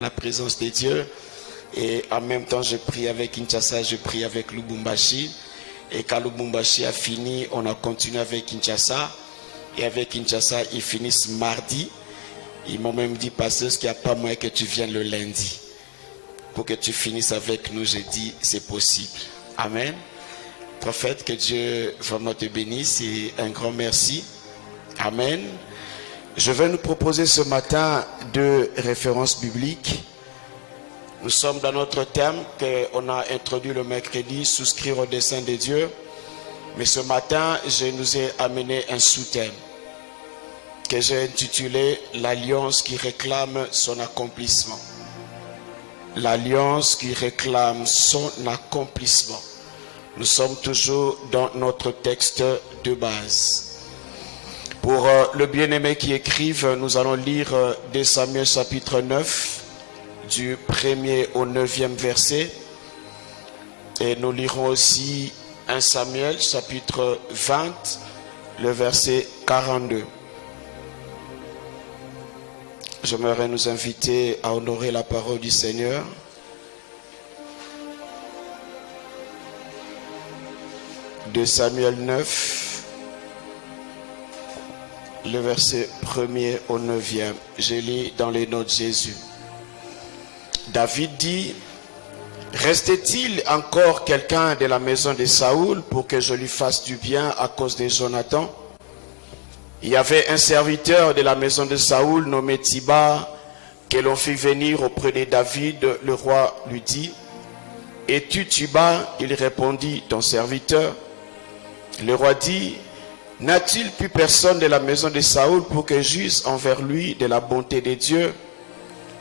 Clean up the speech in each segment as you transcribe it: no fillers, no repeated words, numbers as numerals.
la présence de Dieu. Et en même temps, je prie avec Kinshasa, je prie avec Lubumbashi. Et quand Lubumbashi a fini, on a continué avec Kinshasa. Et avec Kinshasa, ils finissent mardi. Ils m'ont même dit, pasteur, qu'il n'y a pas moyen que tu viennes le lundi. Pour que tu finisses avec nous, j'ai dit, c'est possible. Amen. Prophète, que Dieu vraiment te bénisse et un grand merci. Amen. Je vais nous proposer ce matin 2 références bibliques. Nous sommes dans notre thème qu'on a introduit le mercredi, souscrire au dessein de Dieu. Mais ce matin, je nous ai amené un sous-thème que j'ai intitulé « L'alliance qui réclame son accomplissement ». L'alliance qui réclame son accomplissement. Nous sommes toujours dans notre texte de base. Pour le bien-aimé qui écrive, nous allons lire 2 Samuel chapitre 9, du 1er au 9e verset. Et nous lirons aussi 1 Samuel chapitre 20, le verset 42. J'aimerais nous inviter à honorer la parole du Seigneur. De Samuel 9, le verset 1er au 9e. Je lis dans les notes Jésus. David dit, « Restait-il encore quelqu'un de la maison de Saoul pour que je lui fasse du bien à cause de Jonathan ?» Il y avait un serviteur de la maison de Saoul nommé Tiba que l'on fit venir auprès de David. Le roi lui dit, « Es-tu Tiba ?» Il répondit, « Ton serviteur. » Le roi dit, « N'a-t-il plus personne de la maison de Saoul pour que j'use envers lui de la bonté de Dieu ?»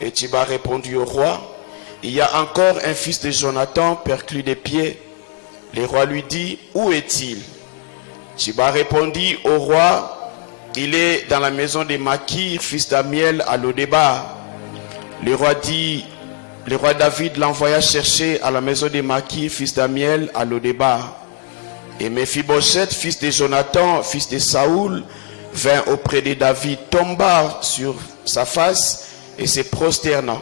Et Tiba répondit au roi, « Il y a encore un fils de Jonathan perclus des pieds. » Le roi lui dit, « Où est-il » Tiba répondit au roi, « Il est dans la maison de Makir, fils d'Amiel, à Lodébar. » Le roi David l'envoya chercher à la maison de Makir, fils d'Amiel, à Lodébar. Et Mephibosheth, fils de Jonathan, fils de Saoul, vint auprès de David, tomba sur sa face et se prosterna.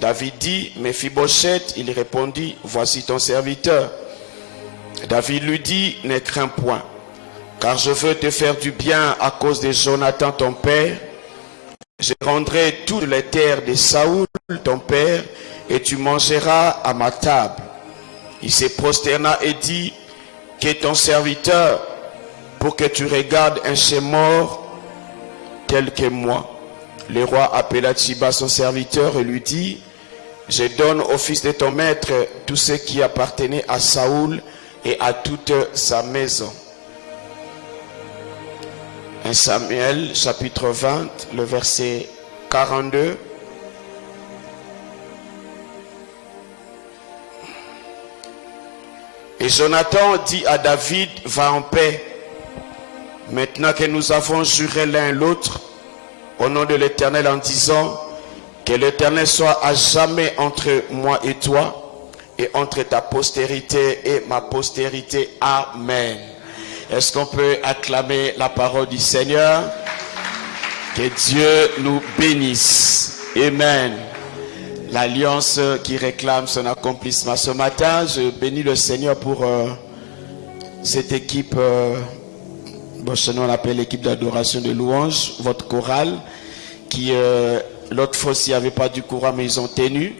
David dit, Mephibosheth, il répondit, voici ton serviteur. David lui dit, ne crains point, car je veux te faire du bien à cause de Jonathan ton père. Je rendrai toutes les terres de Saoul ton père, et tu mangeras à ma table. Il se prosterna et dit, que ton serviteur, pour que tu regardes un chien mort tel que moi. Le roi appela Tiba son serviteur et lui dit, je donne au fils de ton maître tout ce qui appartenait à Saoul et à toute sa maison. 1 Samuel chapitre 20, le verset 42. Et Jonathan dit à David, va en paix. Maintenant que nous avons juré l'un l'autre, au nom de l'Éternel en disant, que l'Éternel soit à jamais entre moi et toi, et entre ta postérité et ma postérité. Amen. Est-ce qu'on peut acclamer la parole du Seigneur? Que Dieu nous bénisse. Amen. L'alliance qui réclame son accomplissement. Ce matin, je bénis le Seigneur pour cette équipe, chez nous on appelle l'équipe d'adoration de louange, votre chorale, qui l'autre fois s'il n'y avait pas du courant, mais ils ont tenu.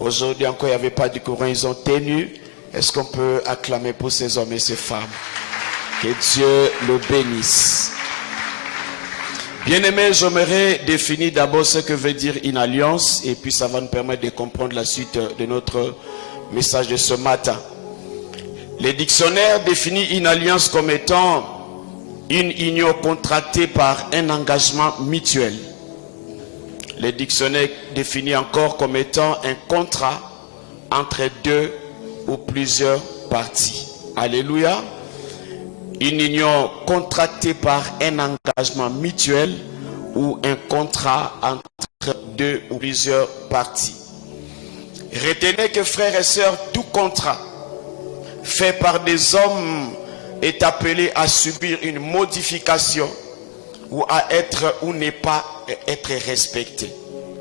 Aujourd'hui encore, il n'y avait pas du courant, ils ont tenu. Est-ce qu'on peut acclamer pour ces hommes et ces femmes? Que Dieu le bénisse. Bien-aimés, j'aimerais définir d'abord ce que veut dire une alliance et puis ça va nous permettre de comprendre la suite de notre message de ce matin. Les dictionnaires définissent une alliance comme étant une union contractée par un engagement mutuel. Les dictionnaires définissent encore comme étant un contrat entre deux ou plusieurs parties. Alléluia. Une union contractée par un engagement mutuel ou un contrat entre deux ou plusieurs parties. Retenez que frères et sœurs, tout contrat fait par des hommes est appelé à subir une modification ou à être ou n'est pas être respecté.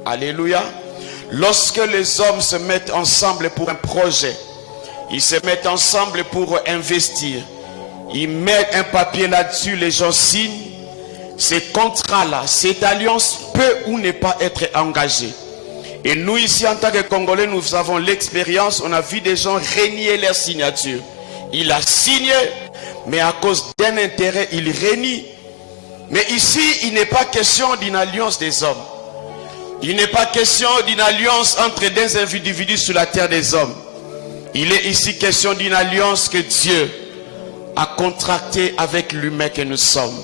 Alléluia. Lorsque les hommes se mettent ensemble pour un projet, ils se mettent ensemble pour investir, ils mettent un papier là-dessus, les gens signent, ces contrats-là, cette alliance peut ou ne pas être engagée. Et nous ici en tant que Congolais, nous avons l'expérience, on a vu des gens renier leur signature. Il a signé, mais à cause d'un intérêt, il renie. Mais ici, il n'est pas question d'une alliance des hommes. Il n'est pas question d'une alliance entre des individus sur la terre des hommes. Il est ici question d'une alliance que Dieu a contractée avec l'humain que nous sommes,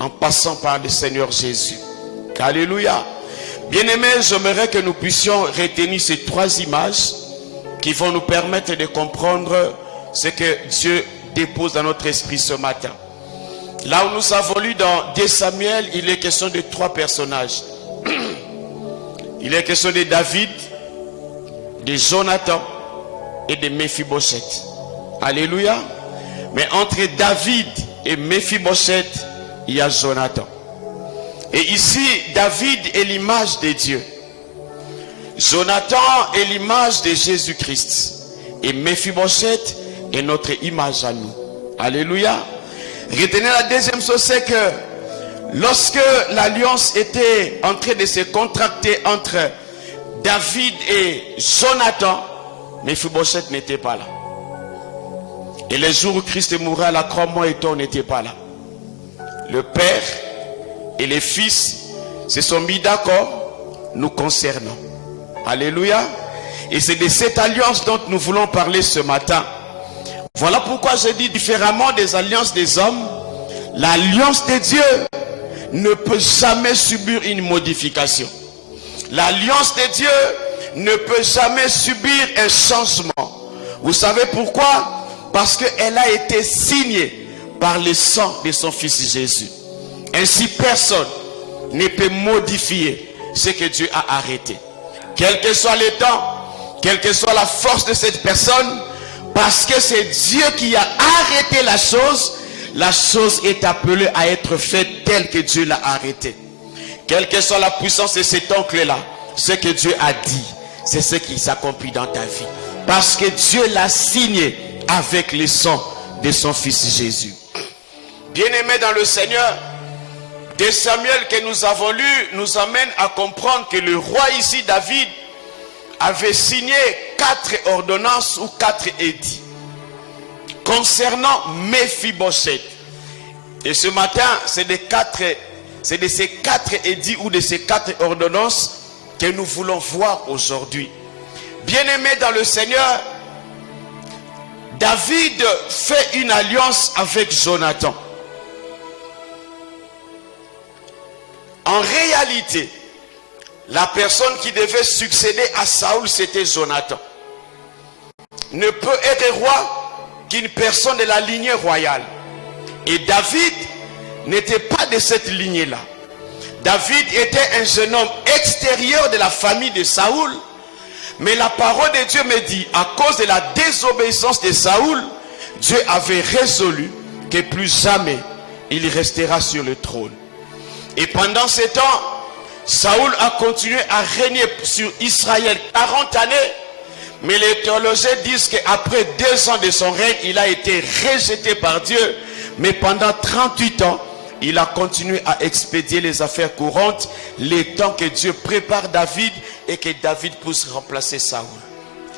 en passant par le Seigneur Jésus. Alléluia. Bien-aimés, j'aimerais que nous puissions retenir ces trois images qui vont nous permettre de comprendre ce que Dieu dépose dans notre esprit ce matin. Là où nous avons lu dans 2 Samuel, il est question de trois personnages. Il est question de David, de Jonathan et de Mephibosheth. Alléluia. Mais entre David et Mephibosheth, il y a Jonathan. Et ici, David est l'image de Dieu. Jonathan est l'image de Jésus-Christ. Et Mephibosheth est notre image à nous. Alléluia. Retenez la deuxième chose, c'est que lorsque l'alliance était en train de se contracter entre David et Jonathan, Mephibosheth n'était pas là. Et le jour où Christ mourut à la croix, moi et toi, on n'était pas là. Le Père et les fils se sont mis d'accord nous concernant. Alléluia. Et c'est de cette alliance dont nous voulons parler ce matin. Voilà pourquoi je dis différemment des alliances des hommes, l'alliance de Dieu ne peut jamais subir une modification. L'alliance de Dieu ne peut jamais subir un changement. Vous savez pourquoi? Parce qu'elle a été signée par le sang de son fils Jésus. Ainsi, personne ne peut modifier ce que Dieu a arrêté. Quel que soit le temps, quelle que soit la force de cette personne, parce que c'est Dieu qui a arrêté la chose est appelée à être faite telle que Dieu l'a arrêtée. Quelle que soit la puissance de cet oncle-là, ce que Dieu a dit, c'est ce qui s'accomplit dans ta vie. Parce que Dieu l'a signé avec le sang de son fils Jésus. Bien-aimés dans le Seigneur, 2 Samuel que nous avons lu nous amène à comprendre que le roi ici, David, avait signé 4 ordonnances ou 4 édits concernant Mephibosheth. Et ce matin, c'est de ces 4 édits ou de ces 4 ordonnances que nous voulons voir aujourd'hui. Bien-aimés dans le Seigneur, David fait une alliance avec Jonathan. En réalité, la personne qui devait succéder à Saoul, c'était Jonathan. Ne peut être roi qu'une personne de la lignée royale. Et David n'était pas de cette lignée-là. David était un jeune homme extérieur de la famille de Saoul. Mais la parole de Dieu me dit, à cause de la désobéissance de Saoul, Dieu avait résolu que plus jamais il restera sur le trône. Et pendant ce temps, Saoul a continué à régner sur Israël 40 années. Mais les théologiens disent qu'après 2 ans de son règne, il a été rejeté par Dieu. Mais pendant 38 ans, il a continué à expédier les affaires courantes, le temps que Dieu prépare David et que David puisse remplacer Saoul.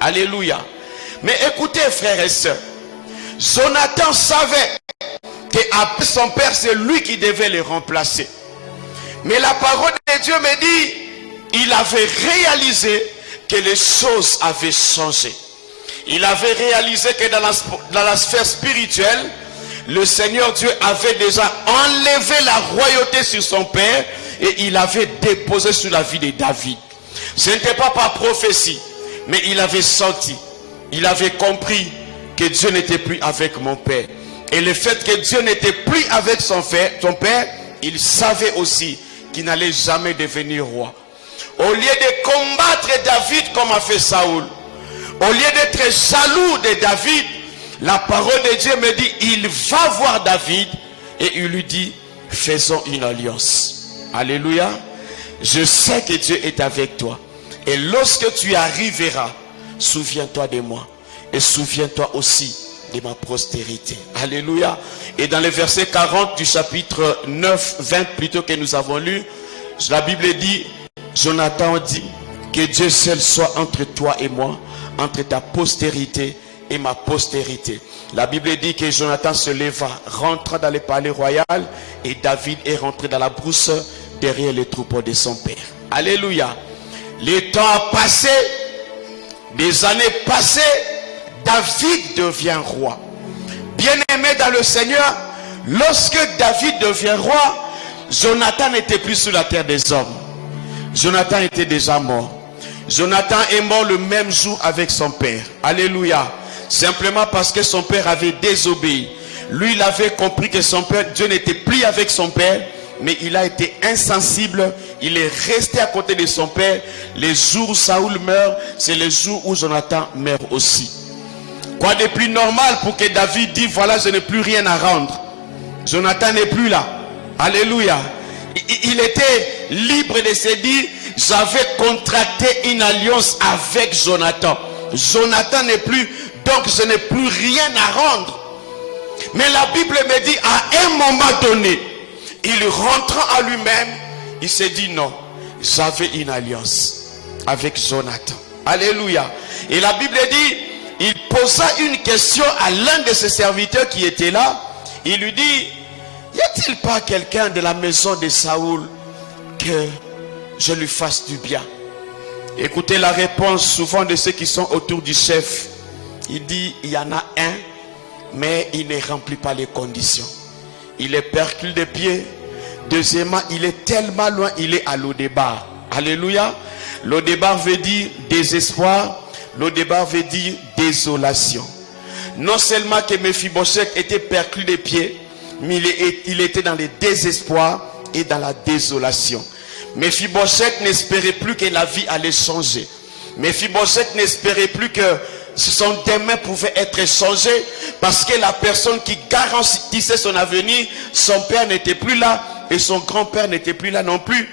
Alléluia. Mais écoutez, frères et sœurs, Jonathan savait qu'après son père, c'est lui qui devait le remplacer. Mais la parole de Dieu me dit, il avait réalisé que les choses avaient changé. Il avait réalisé que dans la sphère spirituelle, le Seigneur Dieu avait déjà enlevé la royauté sur son père et il avait déposé sur la vie de David. Ce n'était pas par prophétie, mais il avait senti, il avait compris que Dieu n'était plus avec mon père. Et le fait que Dieu n'était plus avec son père, il savait aussi qu'il n'allait jamais devenir roi. Au lieu de combattre David comme a fait Saoul, au lieu d'être jaloux de David, la parole de Dieu me dit, il va voir David et il lui dit, faisons une alliance. Alléluia. Je sais que Dieu est avec toi. Et lorsque tu arriveras, souviens-toi de moi. Et souviens-toi aussi de ma postérité. Alléluia. Et dans le verset 40 du chapitre 9, 20 plutôt que nous avons lu, la Bible dit, Jonathan dit, que Dieu seul soit entre toi et moi, entre ta postérité et ma postérité. La Bible dit que Jonathan se leva, rentra dans le palais royal, et David est rentré dans la brousse derrière les troupeaux de son père. Alléluia. Les temps ont passé, des années passées, David devient roi. Bien-aimé dans le Seigneur, lorsque David devient roi, Jonathan n'était plus sur la terre des hommes. Jonathan était déjà mort. Jonathan est mort le même jour avec son père. Alléluia. Simplement parce que son père avait désobéi. Lui, il avait compris que son père, Dieu n'était plus avec son père, mais il a été insensible. Il est resté à côté de son père. Les jours où Saoul meurt, c'est les jours où Jonathan meurt aussi. Quoi de plus normal pour que David dise, voilà, je n'ai plus rien à rendre. Jonathan n'est plus là. Alléluia. Il était libre de se dire, j'avais contracté une alliance avec Jonathan. Jonathan n'est plus, donc je n'ai plus rien à rendre. Mais la Bible me dit, à un moment donné, il rentrant à lui-même, il s'est dit non, j'avais une alliance avec Jonathan. Alléluia. Et la Bible dit, il posa une question à l'un de ses serviteurs qui était là. Il lui dit, y a-t-il pas quelqu'un de la maison de Saoul que je lui fasse du bien? Écoutez la réponse souvent de ceux qui sont autour du chef. Il dit, il y en a un, mais il ne remplit pas les conditions. Il est percule des pieds. Deuxièmement, il est tellement loin, il est à Lo-Débar. Alléluia. Lo-Débar veut dire désespoir. Lo-Débar veut dire désolation. Non seulement que Mephibosheth était percule des pieds, mais il était dans le désespoir et dans la désolation. Mephibosheth n'espérait plus que la vie allait changer. Mephibosheth n'espérait plus que son demain pouvait être changé, parce que la personne qui garantissait son avenir, son père n'était plus là et son grand-père n'était plus là non plus.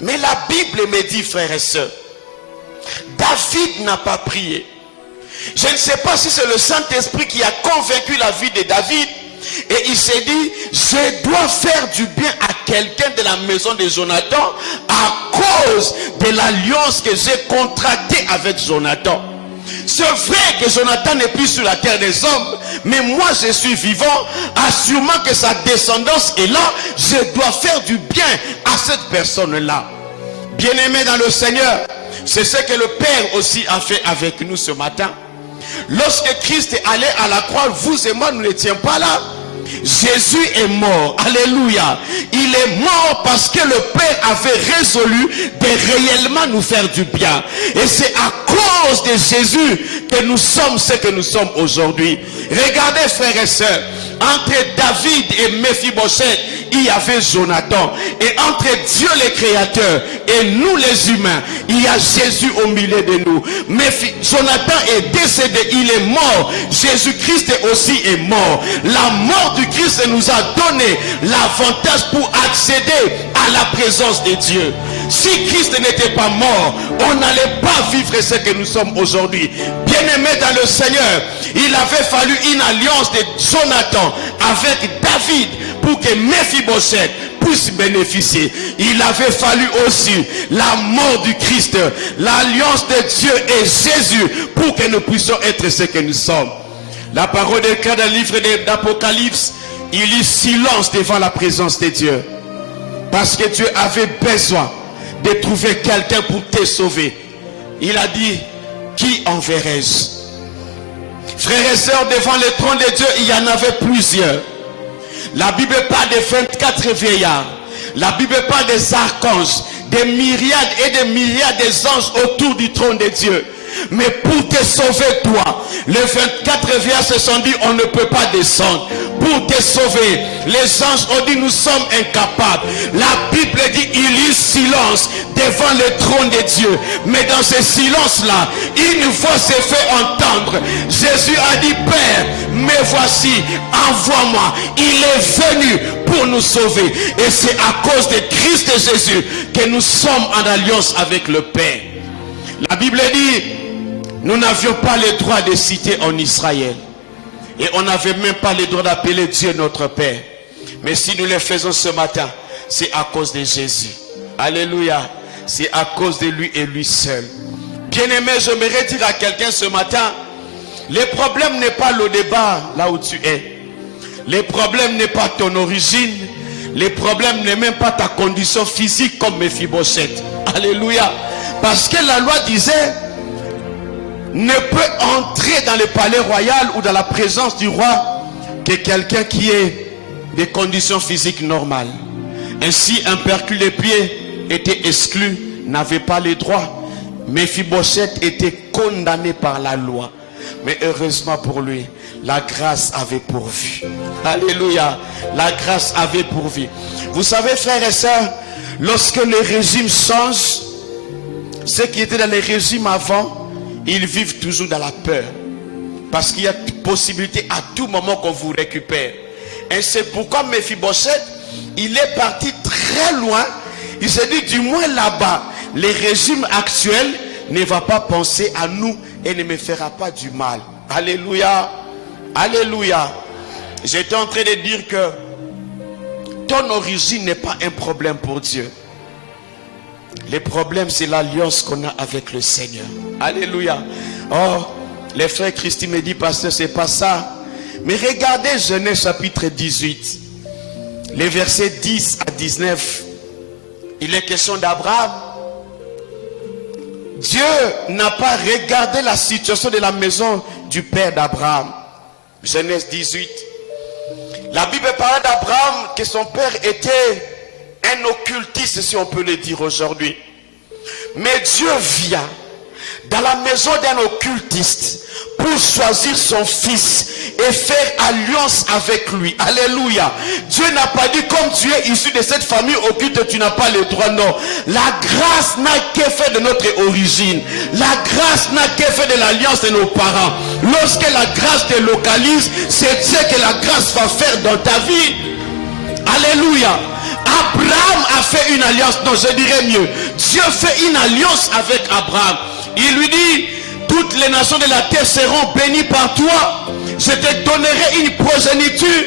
Mais la Bible me dit, frères et sœurs, David n'a pas prié. Je ne sais pas si c'est le Saint-Esprit qui a convaincu la vie de David. Et il s'est dit, je dois faire du bien à quelqu'un de la maison de Jonathan à cause de l'alliance que j'ai contractée avec Jonathan. C'est vrai que Jonathan n'est plus sur la terre des hommes, mais moi je suis vivant, assurément que sa descendance est là, je dois faire du bien à cette personne-là. Bien-aimé dans le Seigneur, c'est ce que le Père aussi a fait avec nous ce matin. Lorsque Christ est allé à la croix, vous et moi, nous n'étions pas là. Jésus est mort. Alléluia. Il est mort parce que le Père avait résolu de réellement nous faire du bien. Et c'est à cause de Jésus que nous sommes ce que nous sommes aujourd'hui. Regardez, frères et sœurs, entre David et Mephibosheth, il y avait Jonathan. Et entre Dieu le Créateur et nous les humains, il y a Jésus au milieu de nous. Jonathan est décédé, il est mort. Jésus-Christ aussi est mort. La mort du Christ nous a donné l'avantage pour accéder à la présence de Dieu. Si Christ n'était pas mort, on n'allait pas vivre ce que nous sommes aujourd'hui. Bien-aimé dans le Seigneur, il avait fallu une alliance de Jonathan avec David pour que Mephibosheth puisse bénéficier. Il avait fallu aussi la mort du Christ, l'alliance de Dieu et Jésus pour que nous puissions être ce que nous sommes. La parole de Dieu dans le livre d'Apocalypse, il y silence devant la présence de Dieu. Parce que Dieu avait besoin de trouver quelqu'un pour te sauver. Il a dit, qui enverrai-je? Frères et sœurs, devant le trône de Dieu, il y en avait plusieurs. La Bible parle de 24 vieillards. La Bible parle des archanges, des myriades et des milliards d'anges autour du trône de Dieu. Mais pour te sauver toi, les 24 vieillards se sont dit, on ne peut pas descendre. Pour te sauver, les anges ont dit, nous sommes incapables. La Bible dit, il y a silence devant le trône de Dieu. Mais dans ce silence-là, une voix s'est fait entendre. Jésus a dit, Père, me voici, envoie-moi. Il est venu pour nous sauver. Et c'est à cause de Christ Jésus que nous sommes en alliance avec le Père. La Bible dit, nous n'avions pas le droit de citer en Israël. Et on n'avait même pas le droit d'appeler Dieu notre Père. Mais si nous le faisons ce matin, c'est à cause de Jésus. Alléluia. C'est à cause de lui et lui seul. Bien-aimé, j'aimerais dire à quelqu'un ce matin, le problème n'est pas le débat là où tu es. Le problème n'est pas ton origine. Le problème n'est même pas ta condition physique comme Méphibosheth. Alléluia. Parce que la loi disait, ne peut entrer dans le palais royal ou dans la présence du roi que quelqu'un qui ait des conditions physiques normales. Ainsi, un percule de pied était exclu, n'avait pas les droits. Méphibosheth était condamné par la loi. Mais heureusement pour lui, la grâce avait pourvu. Alléluia. La grâce avait pourvu. Vous savez, frères et sœurs, lorsque le régime change, ceux qui étaient dans les régimes avant, ils vivent toujours dans la peur. Parce qu'il y a possibilité à tout moment qu'on vous récupère. Et c'est pourquoi Méphibosheth, il est parti très loin. Il s'est dit, du moins là-bas, le régime actuel ne va pas penser à nous et ne me fera pas du mal. Alléluia. Alléluia. J'étais en train de dire que ton origine n'est pas un problème pour Dieu. Le problème, c'est l'alliance qu'on a avec le Seigneur. Alléluia. Oh, les frères Christy me disent, pasteur, c'est pas ça. Mais regardez Genèse chapitre 18. Les versets 10 à 19. Il est question d'Abraham. Dieu n'a pas regardé la situation de la maison du père d'Abraham. Genèse 18. La Bible parle d'Abraham que son père était un occultiste, si on peut le dire aujourd'hui. Mais Dieu vient dans la maison d'un occultiste pour choisir son fils et faire alliance avec lui. Alléluia. Dieu n'a pas dit, comme tu es issu de cette famille occulte, tu n'as pas le droit. Non. La grâce n'a que fait de notre origine. La grâce n'a que fait de l'alliance de nos parents. Lorsque la grâce te localise, c'est ce que la grâce va faire dans ta vie. Alléluia. Abraham a fait une alliance. Non, je dirais mieux. Dieu fait une alliance avec Abraham. Il lui dit, toutes les nations de la terre seront bénies par toi. Je te donnerai une progéniture.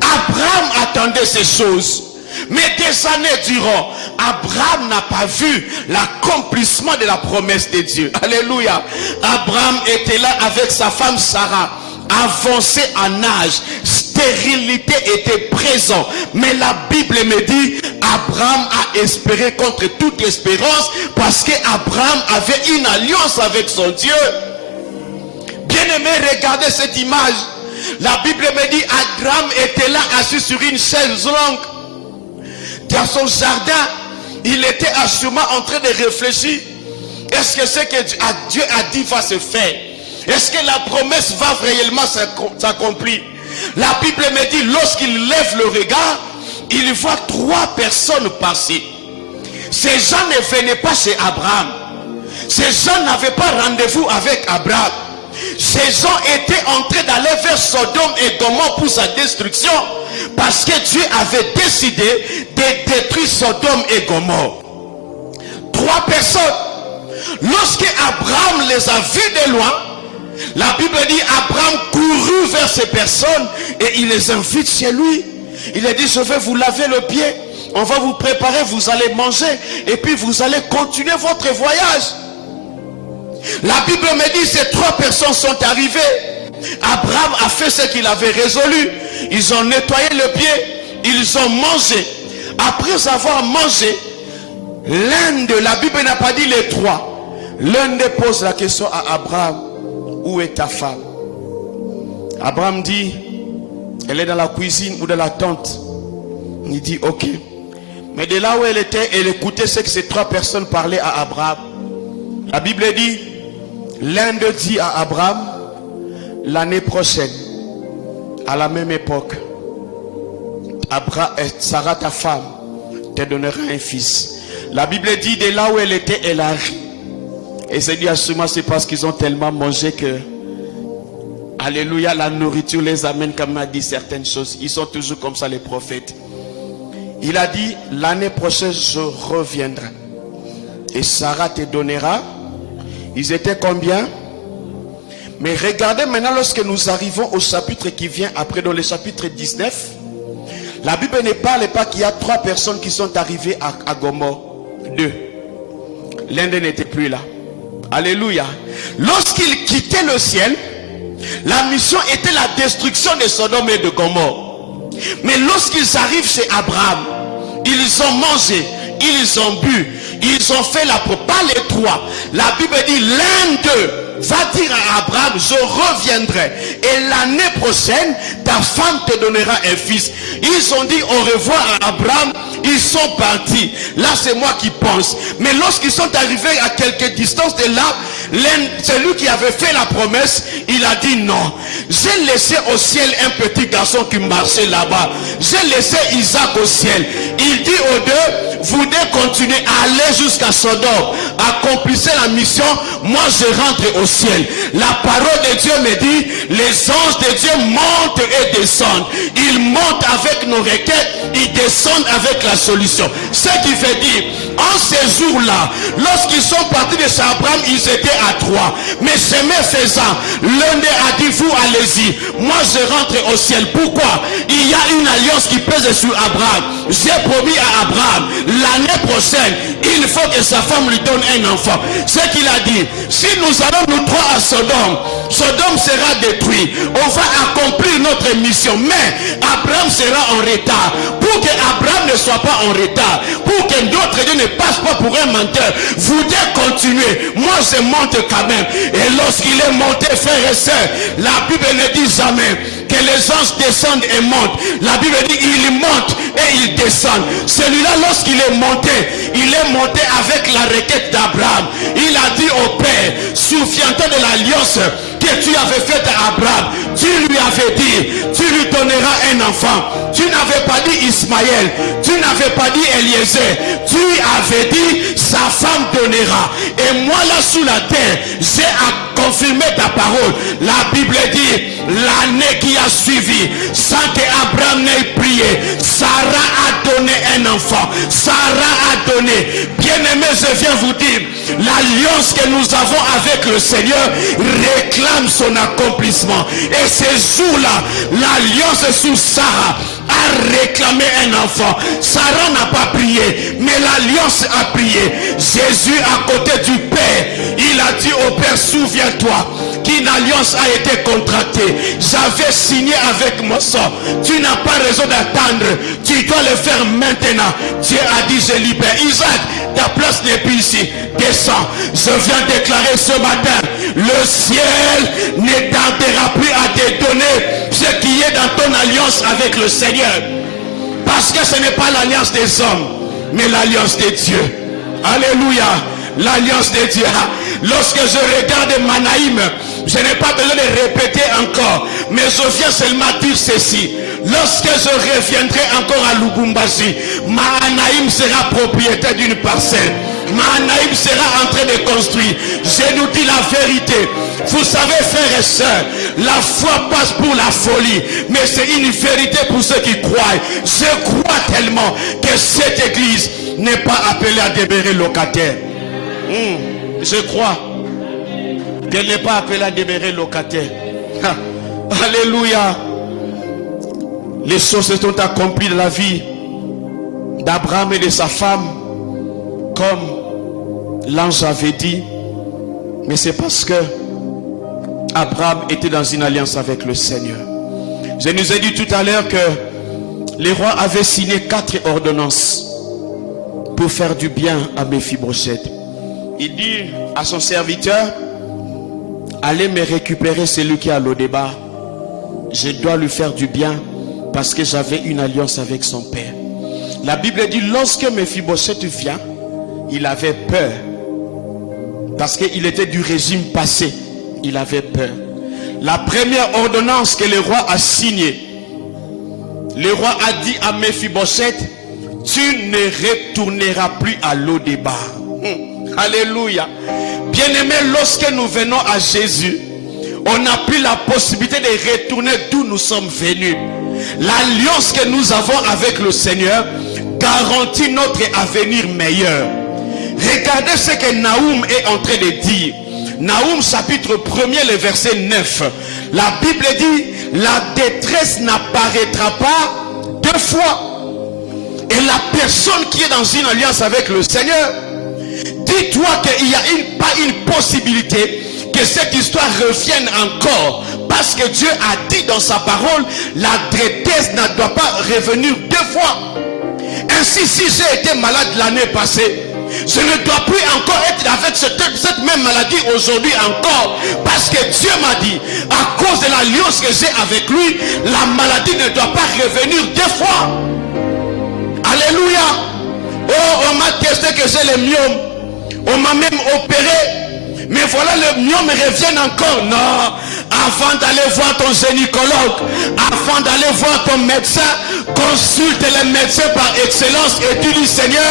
Abraham attendait ces choses. Mais des années durant, Abraham n'a pas vu l'accomplissement de la promesse de Dieu. Alléluia. Abraham était là avec sa femme Sarah, avancé en âge, stérilité était présent. Mais la Bible me dit, Abraham a espéré contre toute espérance parce qu'Abraham avait une alliance avec son Dieu. Bien-aimé, regardez cette image. La Bible me dit, Abraham était là assis sur une chaise longue. Dans son jardin, il était assurément en train de réfléchir. Est-ce que ce que Dieu a dit va se faire? Est-ce que la promesse va réellement s'accomplir? La Bible me dit, lorsqu'il lève le regard, il voit 3 personnes passer. Ces gens ne venaient pas chez Abraham. Ces gens n'avaient pas rendez-vous avec Abraham. Ces gens étaient en train d'aller vers Sodome et Gomorrhe pour sa destruction. Parce que Dieu avait décidé de détruire Sodome et Gomorrhe. 3 personnes. Lorsque Abraham les a vus de loin, la Bible dit, Abraham courut vers ces personnes et il les invite chez lui. Il a dit, je vais vous laver le pied, on va vous préparer, vous allez manger et puis vous allez continuer votre voyage. La Bible me dit, ces 3 personnes sont arrivées. Abraham a fait ce qu'il avait résolu. Ils ont nettoyé le pied, ils ont mangé. Après avoir mangé, l'un de, la Bible n'a pas dit les 3. L'un d'eux pose la question à Abraham, où est ta femme? Abraham dit, elle est dans la cuisine ou dans la tente. Il dit, ok. Mais de là où elle était, elle écoutait ce que ces 3 personnes parlaient à Abraham. La Bible dit, l'un d'eux dit à Abraham, l'année prochaine, à la même époque, Sarah, ta femme, te donnera un fils. La Bible dit, de là où elle était, elle a ri. Et c'est dit, assurément, c'est parce qu'ils ont tellement mangé que, alléluia, la nourriture les amène, comme a dit certaines choses. Ils sont toujours comme ça, les prophètes. Il a dit, l'année prochaine, je reviendrai. Et Sarah te donnera Ils étaient combien? Mais regardez maintenant lorsque nous arrivons au chapitre qui vient après, dans le chapitre 19, la Bible ne parle pas qu'il y a 3 personnes qui sont arrivées à Gomorrhe. 2. L'un d'eux n'était plus là. Alléluia. Lorsqu'ils quittaient le ciel, la mission était la destruction de Sodome et de Gomorrhe. Mais lorsqu'ils arrivent chez Abraham, ils ont mangé, ils ont bu, ils ont fait la propre. Pas les 3. La Bible dit l'un d'eux va dire à Abraham, je reviendrai et l'année prochaine ta femme te donnera un fils. Ils ont dit au revoir à Abraham, ils sont partis. Là c'est moi qui pense. Mais lorsqu'ils sont arrivés à quelques distances de là, celui qui avait fait la promesse, il a dit non. J'ai laissé au ciel un petit garçon qui marchait là-bas. J'ai laissé Isaac au ciel. Il dit aux deux, vous devez continuer à aller jusqu'à Sodome. Accomplissez la mission, moi je rentre au ciel. La parole de Dieu me dit, les anges de Dieu montent et descendent. Ils montent avec nos requêtes, ils descendent avec la solution. Ce qui veut dire, en ces jours-là, lorsqu'ils sont partis de chez Abraham, ils étaient à 3. Mais chemin faisant, l'un d'eux a dit, vous allez-y, moi je rentre au ciel. Pourquoi? Il y a une alliance qui pèse sur Abraham. J'ai promis à Abraham, l'année prochaine, il faut que sa femme lui donne un enfant. Ce qu'il a dit, si nous allons nous 3 à Sodome, Sodome sera détruit. On va accomplir notre mission. Mais Abraham sera en retard. Pour que Abraham ne soit pas en retard, pour que d'autres Dieu ne passe pas pour un menteur, vous devez continuer. Moi je monte quand même. Et lorsqu'il est monté, frères et sœurs, la Bible ne dit jamais que les anges descendent et montent. La Bible dit il monte et il descend. Celui-là, lorsqu'il est monté avec la requête d'Abraham. Il a dit au Père, souviens-toi de l'alliance que tu avais faite à Abraham. Tu lui avais dit, tu lui donneras un enfant. Tu n'avais pas dit Ismaël, tu n'avais pas dit Eliezer, tu avais dit sa femme donnera. Et moi là sous la terre, j'ai à confirmer ta parole. La Bible dit, l'année qui a suivi, sans que Abraham n'ait prié, Sarah a donné un enfant. Sarah a donné. Bien-aimé, je viens vous dire, l'alliance que nous avons avec le Seigneur réclame son accomplissement. Et ces jours-là, l'alliance sous Sarah a réclamé un enfant. Sarah n'a pas prié, mais l'alliance a prié. Jésus à côté du Père, il a dit au Père, souviens-toi qu'une alliance a été contractée. J'avais signé avec mon sang. Tu n'as pas raison d'attendre. Tu dois le faire maintenant. Dieu a dit, je libère. Isaac, ta place n'est plus ici. Descends. Je viens déclarer ce matin, le ciel ne tardera plus à te donner ce qui est dans ton alliance avec le Seigneur. Parce que ce n'est pas l'alliance des hommes, mais l'alliance de Dieu. Alléluia. L'alliance de Dieu. Lorsque je regarde Manaïm, je n'ai pas besoin de répéter encore, mais je viens seulement dire ceci. Lorsque je reviendrai encore à Lubumbashi, Manaïm sera propriétaire d'une parcelle. Manaïm sera en train de construire. Je nous dis la vérité. Vous savez, frères et sœurs, la foi passe pour la folie, mais c'est une vérité pour ceux qui croient. Je crois tellement que cette église n'est pas appelée à demeurer locataire. Je crois qu'elle n'est pas appelée à demeurer locataire. Alléluia. Les choses se sont accomplies dans la vie d'Abraham et de sa femme, comme l'ange avait dit. Mais c'est parce que Abraham était dans une alliance avec le Seigneur. Je nous ai dit tout à l'heure que les rois avaient signé 4 ordonnances pour faire du bien à Méphibosheth. Il dit à son serviteur, allez me récupérer celui qui est à Lodébar. Je dois lui faire du bien parce que j'avais une alliance avec son père. La Bible dit, lorsque Méphibosheth vient, il avait peur. Parce qu'il était du régime passé. Il avait peur. La première ordonnance que le roi a signée, le roi a dit à Méphibosheth, tu ne retourneras plus à Lodébar. Alléluia. Bien-aimés, lorsque nous venons à Jésus, on n'a plus la possibilité de retourner d'où nous sommes venus. L'alliance que nous avons avec le Seigneur garantit notre avenir meilleur. Regardez ce que Naoum est en train de dire. Naoum chapitre 1er, le verset 9. La Bible dit, la détresse n'apparaîtra pas deux fois. Et la personne qui est dans une alliance avec le Seigneur, dis-toi qu'il n'y a pas une possibilité que cette histoire revienne encore. Parce que Dieu a dit dans sa parole, la détresse ne doit pas revenir deux fois. Ainsi, si j'ai été malade l'année passée, je ne dois plus encore être avec cette même maladie aujourd'hui encore. Parce que Dieu m'a dit, à cause de l'alliance que j'ai avec lui, la maladie ne doit pas revenir deux fois. Alléluia. Oh, on m'a testé que j'ai le myome. On m'a même opéré. Mais voilà, le myome revient encore. Non. Avant d'aller voir ton gynécologue, avant d'aller voir ton médecin, consulte les médecins par excellence et tu dis, Seigneur,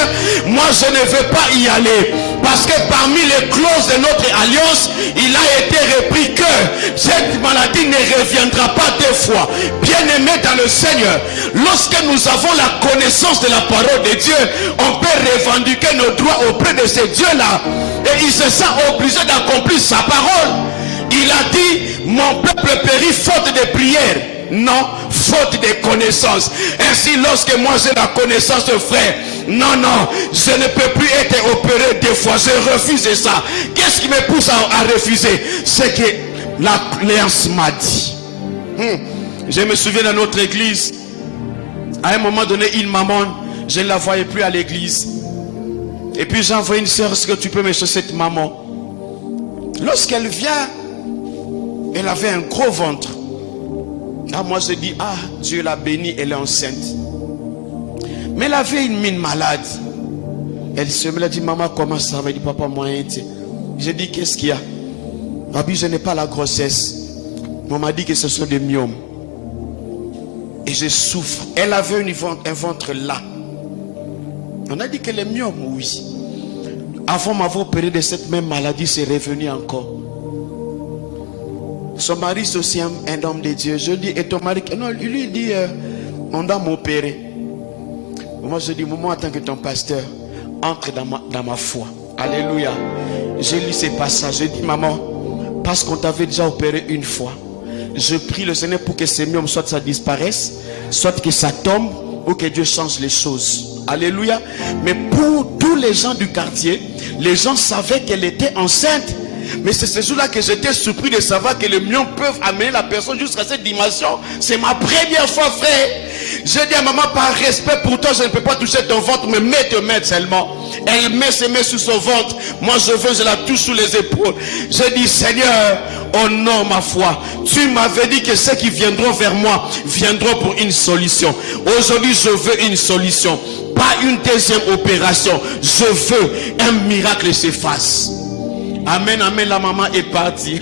moi je ne veux pas y aller. Parce que parmi les clauses de notre alliance, il a été repris que cette maladie ne reviendra pas deux fois. Bien-aimé dans le Seigneur, lorsque nous avons la connaissance de la parole de Dieu, on peut revendiquer nos droits auprès de ce Dieu-là. Et il se sent obligé d'accomplir sa parole. Il a dit, mon peuple périt faute de prière. Non, faute de connaissance. Ainsi, lorsque moi j'ai la connaissance, frère, non, je ne peux plus être opéré deux fois. Je refuse ça. Qu'est-ce qui me pousse à refuser? C'est que l'alliance m'a dit. Je me souviens dans notre église, à un moment donné, une maman, je ne la voyais plus à l'église. Et puis j'ai envoyé une soeur, est-ce que tu peux me chercher cette maman? Lorsqu'elle vient, elle avait un gros ventre. Ah, moi je dis, ah, Dieu l'a bénie, elle est enceinte. Mais elle avait une mine malade. Elle me dit, maman, comment ça va? Elle dit, papa, moyen. J'ai dit, qu'est-ce qu'il y a? Rabbi, je n'ai pas la grossesse. On m'a dit que ce sont des myomes. Et je souffre. Elle avait un ventre là. On a dit que les myomes, oui. Avant m'avoir opéré de cette même maladie, c'est revenu encore. Son mari, c'est aussi un homme de Dieu. Je dis, et ton mari? Non, lui dit, on doit m'opérer. Moi, je dis, maman, en tant que ton pasteur, entre dans ma foi. Alléluia. J'ai lu ces passages. Je dis, maman, parce qu'on t'avait déjà opéré une fois, je prie le Seigneur pour que ces myomes, soit ça disparaisse, soit que ça tombe, ou que Dieu change les choses. Alléluia. Mais pour tous les gens du quartier, les gens savaient qu'elle était enceinte. Mais c'est ce jour-là que j'étais surpris de savoir que les myomes peuvent amener la personne jusqu'à cette dimension. C'est ma première fois, frère. Je dis à maman, par respect pour toi, je ne peux pas toucher ton ventre, mais mets tes mains seulement. Elle met ses mains sur son ventre. Moi, je la touche sous les épaules. Je dis, Seigneur, honore ma foi. Tu m'avais dit que ceux qui viendront vers moi viendront pour une solution. Aujourd'hui, je veux une solution. Pas une deuxième opération. Je veux un miracle s'efface. Amen, amen, la maman est partie.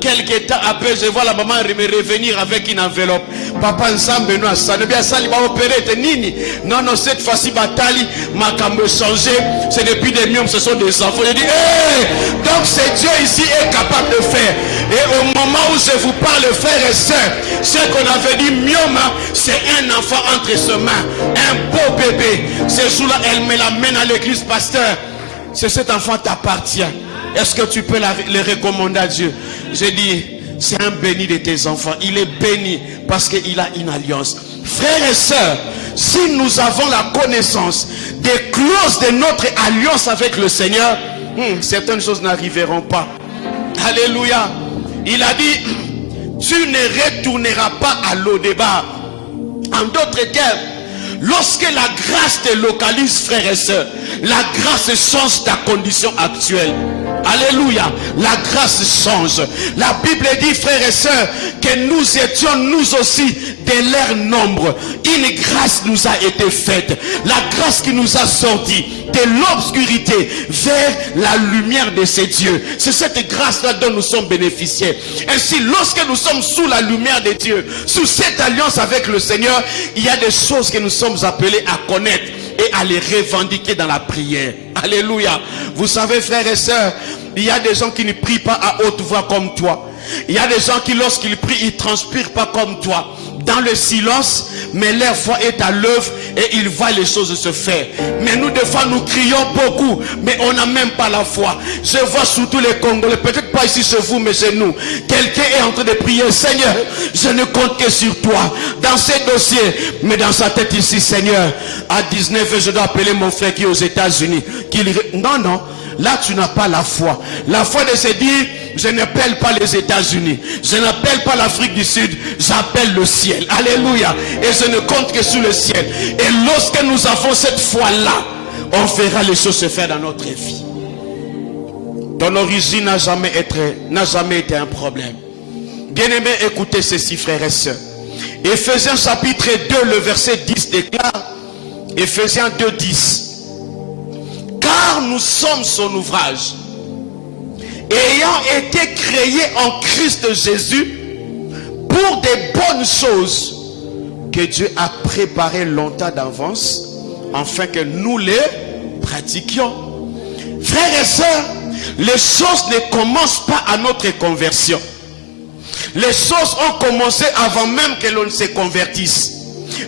Quelques temps après, je vois la maman me revenir avec une enveloppe. Papa Nzambe no asane bien ça il va opérer te nini. Non, cette fois-ci Batali m'a changé. C'est depuis des myomes, ce sont des enfants. Je dis, hey! Donc c'est Dieu ici est capable de faire. Et au moment où je vous parle, frères et sœurs, ce qu'on avait dit myome, c'est un enfant entre ses mains, un beau bébé. Ce jour-là, elle me l'amène à l'église, pasteur. C'est cet enfant t'appartient. Est-ce que tu peux le recommander à Dieu? J'ai dit, c'est un béni de tes enfants. Il est béni parce qu'il a une alliance. Frères et sœurs, si nous avons la connaissance des clauses de notre alliance avec le Seigneur, certaines choses n'arriveront pas. Alléluia. Il a dit, tu ne retourneras pas à l'eau débat. En d'autres termes, lorsque la grâce te localise, frères et sœurs, la grâce change ta condition actuelle. Alléluia, la grâce change. La Bible dit, frères et sœurs, que nous étions nous aussi de leur nombre. Une grâce nous a été faite. La grâce qui nous a sortis de l'obscurité vers la lumière de ces dieux. C'est cette grâce-là dont nous sommes bénéficiaires. Ainsi, lorsque nous sommes sous la lumière de Dieu, sous cette alliance avec le Seigneur, il y a des choses que nous sommes appelés à connaître et à les revendiquer dans la prière. Alléluia. Vous savez, frères et sœurs, il y a des gens qui ne prient pas à haute voix comme toi. Il y a des gens qui, lorsqu'ils prient, ils ne transpirent pas comme toi. Dans le silence, mais leur foi est à l'œuvre et ils voient les choses se faire. Mais nous, des fois, nous crions beaucoup, mais on n'a même pas la foi. Je vois surtout les Congolais, peut-être pas ici chez vous, mais chez nous. Quelqu'un est en train de prier, Seigneur, je ne compte que sur toi. Dans ces dossiers, mais dans sa tête ici, Seigneur, à 19 ans, je dois appeler mon frère qui est aux États-Unis. Non, non. Là, tu n'as pas la foi. La foi de se dire, je n'appelle pas les États-Unis. Je n'appelle pas l'Afrique du Sud. J'appelle le ciel. Alléluia. Et je ne compte que sur le ciel. Et lorsque nous avons cette foi-là, on verra les choses se faire dans notre vie. Ton origine n'a jamais été un problème. Bien-aimés, écoutez ceci, frères et sœurs. Éphésiens chapitre 2, le verset 10 déclare, Éphésiens 2, 10. Car nous sommes son ouvrage, ayant été créés en Christ Jésus pour des bonnes choses que Dieu a préparées longtemps d'avance, afin que nous les pratiquions. Frères et sœurs, les choses ne commencent pas à notre conversion. Les choses ont commencé avant même que l'on se convertisse.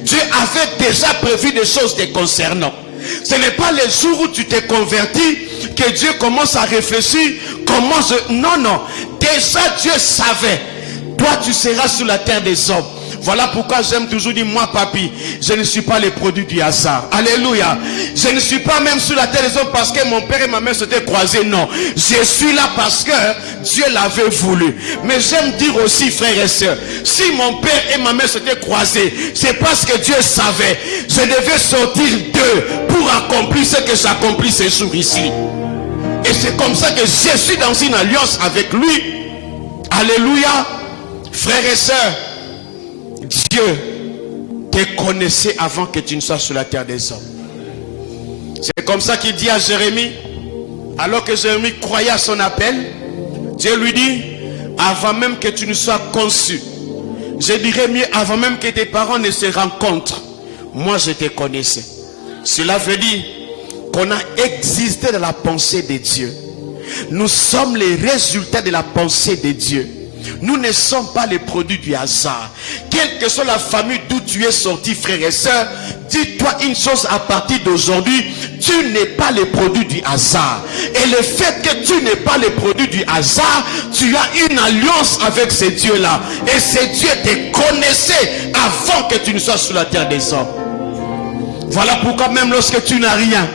Dieu avait déjà prévu des choses te concernant. Ce n'est pas les jours où tu t'es converti que Dieu commence à réfléchir comment je... Non, non. Déjà Dieu savait. Toi tu seras sur la terre des hommes. Voilà pourquoi j'aime toujours dire, moi papi, je ne suis pas le produit du hasard. Alléluia. Je ne suis pas même sur la terre des hommes parce que mon père et ma mère s'étaient croisés. Non. Je suis là parce que Dieu l'avait voulu. Mais j'aime dire aussi, frères et sœurs, si mon père et ma mère s'étaient croisés, c'est parce que Dieu savait. Je devais sortir d'eux pour accomplir ce que j'accomplis ce jour ici. Et c'est comme ça que je suis dans une alliance avec lui. Alléluia. Frères et sœurs, Dieu te connaissait avant que tu ne sois sur la terre des hommes. C'est comme ça qu'il dit à Jérémie, alors que Jérémie croyait à son appel, Dieu lui dit, avant même que tu ne sois conçu, je dirais mieux, avant même que tes parents ne se rencontrent, moi je te connaissais. Cela veut dire qu'on a existé dans la pensée de Dieu. Nous sommes les résultats de la pensée de Dieu. Nous ne sommes pas les produits du hasard. Quelle que soit la famille d'où tu es sorti, frères et sœurs, dis-toi une chose à partir d'aujourd'hui, tu n'es pas les produits du hasard. Et le fait que tu n'es pas les produits du hasard, tu as une alliance avec ces dieux-là. Et ces dieux te connaissaient avant que tu ne sois sur la terre des hommes. Voilà pourquoi même lorsque tu n'as rien,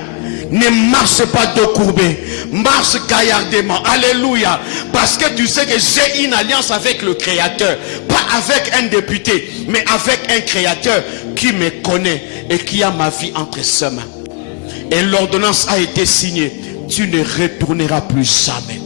ne marche pas dos courbé, marche gaillardement. Alléluia. Parce que tu sais que j'ai une alliance avec le Créateur, pas avec un député, mais avec un Créateur qui me connaît et qui a ma vie entre ses mains. Et l'ordonnance a été signée. Tu ne retourneras plus jamais.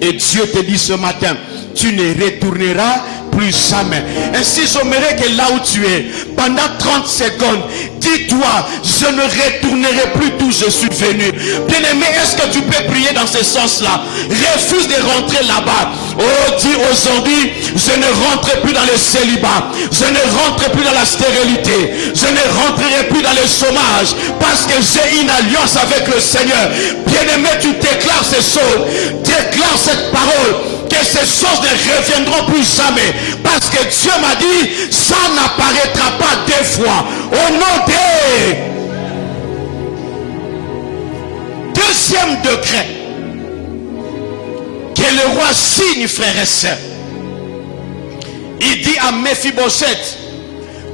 Et Dieu te dit ce matin, tu ne retourneras plus jamais. Ainsi j'aimerais que là où tu es, pendant 30 secondes, dis-toi, je ne retournerai plus d'où je suis venu. Bien-aimé, est-ce que tu peux prier dans ce sens-là? Refuse de rentrer là-bas. Oh, dis aujourd'hui, je ne rentrerai plus dans le célibat. Je ne rentrerai plus dans la stérilité. Je ne rentrerai plus dans le chômage. Parce que j'ai une alliance avec le Seigneur. Bien-aimé, tu déclares ces choses. Déclare cette parole. Que ces choses ne reviendront plus jamais. Parce que Dieu m'a dit, ça n'apparaîtra pas deux fois. Au nom de... Deuxième degré. Que le roi signe, frères et sœurs. Il dit à Méphibosheth,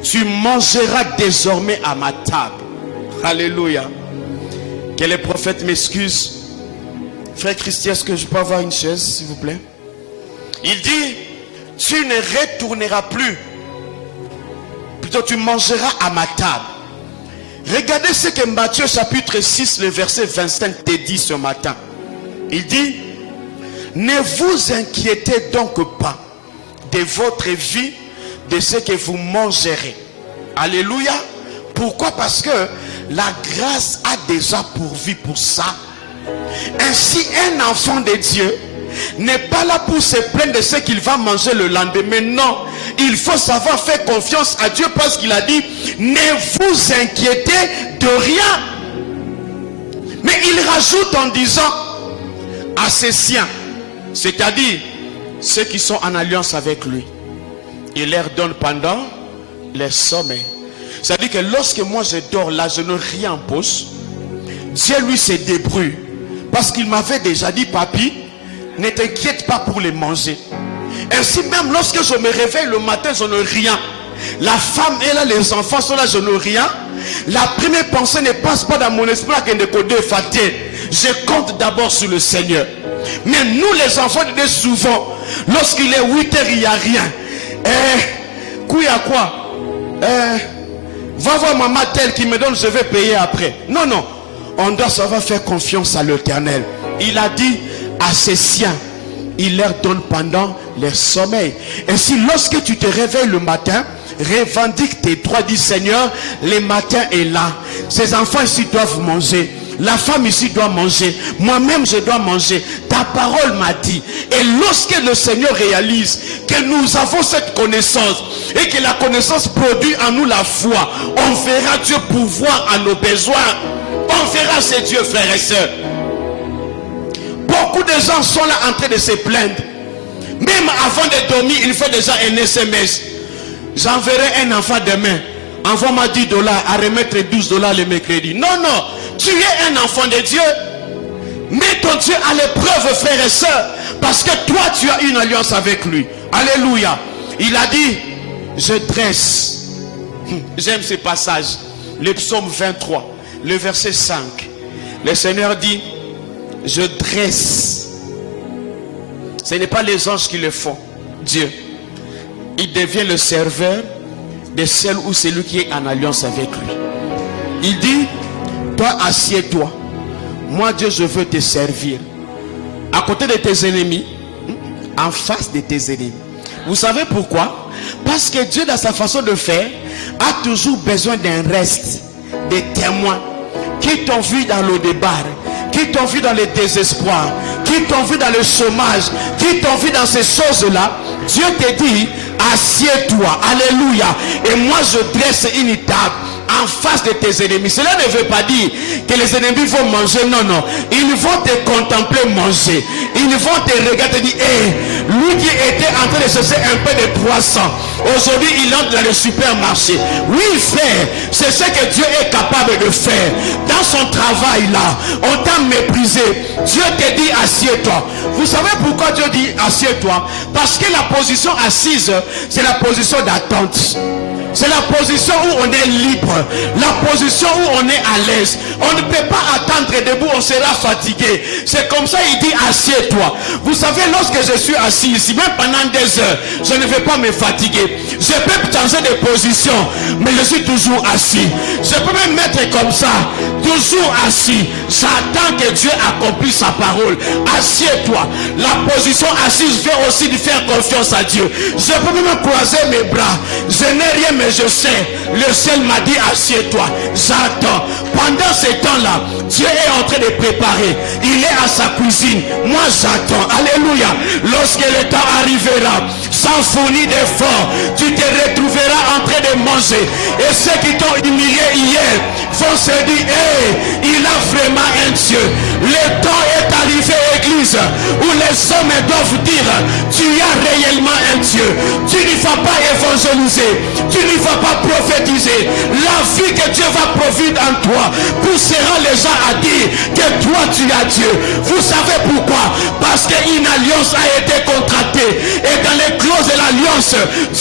tu mangeras désormais à ma table. Alléluia. Que le prophète m'excuse. Frère Christian, est-ce que je peux avoir une chaise, s'il vous plaît? Il dit, tu ne retourneras plus. Plutôt, tu mangeras à ma table. Regardez ce que Matthieu chapitre 6, le verset 25 te dit ce matin. Il dit, ne vous inquiétez donc pas de votre vie, de ce que vous mangerez. Alléluia. Pourquoi? Parce que la grâce a déjà pourvu pour ça. Ainsi, un enfant de Dieu n'est pas là pour se plaindre de ce qu'il va manger le lendemain. Non, il faut savoir faire confiance à Dieu parce qu'il a dit, ne vous inquiétez de rien. Mais il rajoute en disant à ses siens, c'est-à-dire ceux qui sont en alliance avec lui, il leur donne pendant les sommeils. C'est-à-dire que lorsque moi je dors là, je ne rien en poche. Dieu lui se débrouille. Parce qu'il m'avait déjà dit, papi, ne t'inquiète pas pour les manger. Ainsi même lorsque je me réveille le matin, je n'ai rien. La femme est là, les enfants sont là, je n'ai rien. La première pensée ne passe pas dans mon esprit que de côté fatigué. Je compte d'abord sur le Seigneur. Mais nous les enfants, souvent, lorsqu'il est 8 heures, il n'y a rien. Quoi? Va voir maman telle qui me donne, je vais payer après. Non, non. On doit savoir faire confiance à l'Éternel. Il a dit à ses siens, il leur donne pendant leur sommeil. Ainsi, lorsque tu te réveilles le matin, revendique tes droits, dis Seigneur, le matin est là. Ces enfants ici doivent manger. La femme ici doit manger. Moi-même, je dois manger. Ta parole m'a dit. Et lorsque le Seigneur réalise que nous avons cette connaissance et que la connaissance produit en nous la foi, on verra Dieu pourvoir à nos besoins. On verra ces dieux, frères et sœurs. Beaucoup de gens sont là en train de se plaindre. Même avant de dormir, il fait déjà un SMS. J'enverrai un enfant demain. Envoie-moi $10 à remettre $12 le mercredi. Non, non. Tu es un enfant de Dieu. Mets ton Dieu à l'épreuve, frères et sœurs. Parce que toi, tu as une alliance avec lui. Alléluia. Il a dit, je dresse. J'aime ce passage. Le psaume 23, le verset 5. Le Seigneur dit, je dresse. Ce n'est pas les anges qui le font. Dieu. Il devient le serveur de celle ou celui qui est en alliance avec lui. Il dit, toi assieds-toi. Moi Dieu, je veux te servir. À côté de tes ennemis, en face de tes ennemis. Vous savez pourquoi? Parce que Dieu, dans sa façon de faire, a toujours besoin d'un reste, des témoins qui t'ont vu dans le débat, qui t'ont vu dans le désespoir, qui t'ont vu dans le chômage, qui t'ont vu dans ces choses-là. Dieu te dit, assieds-toi. Alléluia. Et moi je dresse une table en face de tes ennemis. Cela ne veut pas dire que les ennemis vont manger. Non, non. Ils vont te contempler manger. Ils vont te regarder et dire, lui qui était en train de chercher un peu de poisson, aujourd'hui il entre dans le supermarché. Oui, frère, c'est ce que Dieu est capable de faire. Dans son travail là, on t'a méprisé. Dieu te dit, assieds-toi. Vous savez pourquoi Dieu dit, assieds-toi? Parce que la position assise, c'est la position d'attente. C'est la position où on est libre. La position où on est à l'aise. On ne peut pas attendre debout, on sera fatigué. C'est comme ça il dit, assieds-toi. Vous savez, lorsque je suis assis ici, même pendant des heures, je ne vais pas me fatiguer. Je peux changer de position, mais je suis toujours assis. Je peux me mettre comme ça, toujours assis. J'attends que Dieu accomplisse sa parole. Assieds-toi. La position assise vient aussi de faire confiance à Dieu. Je peux même croiser mes bras. Je n'ai rien, mais je sais, le ciel m'a dit, assieds-toi. J'attends. Pendant ce temps-là, Dieu est en train de préparer. Il est à sa cuisine. Moi, j'attends. Alléluia. Lorsque le temps arrivera, sans fournir d'efforts, tu te retrouveras en train de manger. Et ceux qui t'ont humilié hier vont se dire, hey, il a vraiment un Dieu. Le temps est arrivé, église, où les hommes doivent dire, tu as réellement un Dieu. Tu ne vas pas évangéliser. Tu ne vas pas prophétiser. La vie que Dieu va produire en toi poussera les gens à dire que toi tu as Dieu. Vous savez pourquoi? Parce qu'une alliance a été contractée. Et dans les clauses de l'alliance,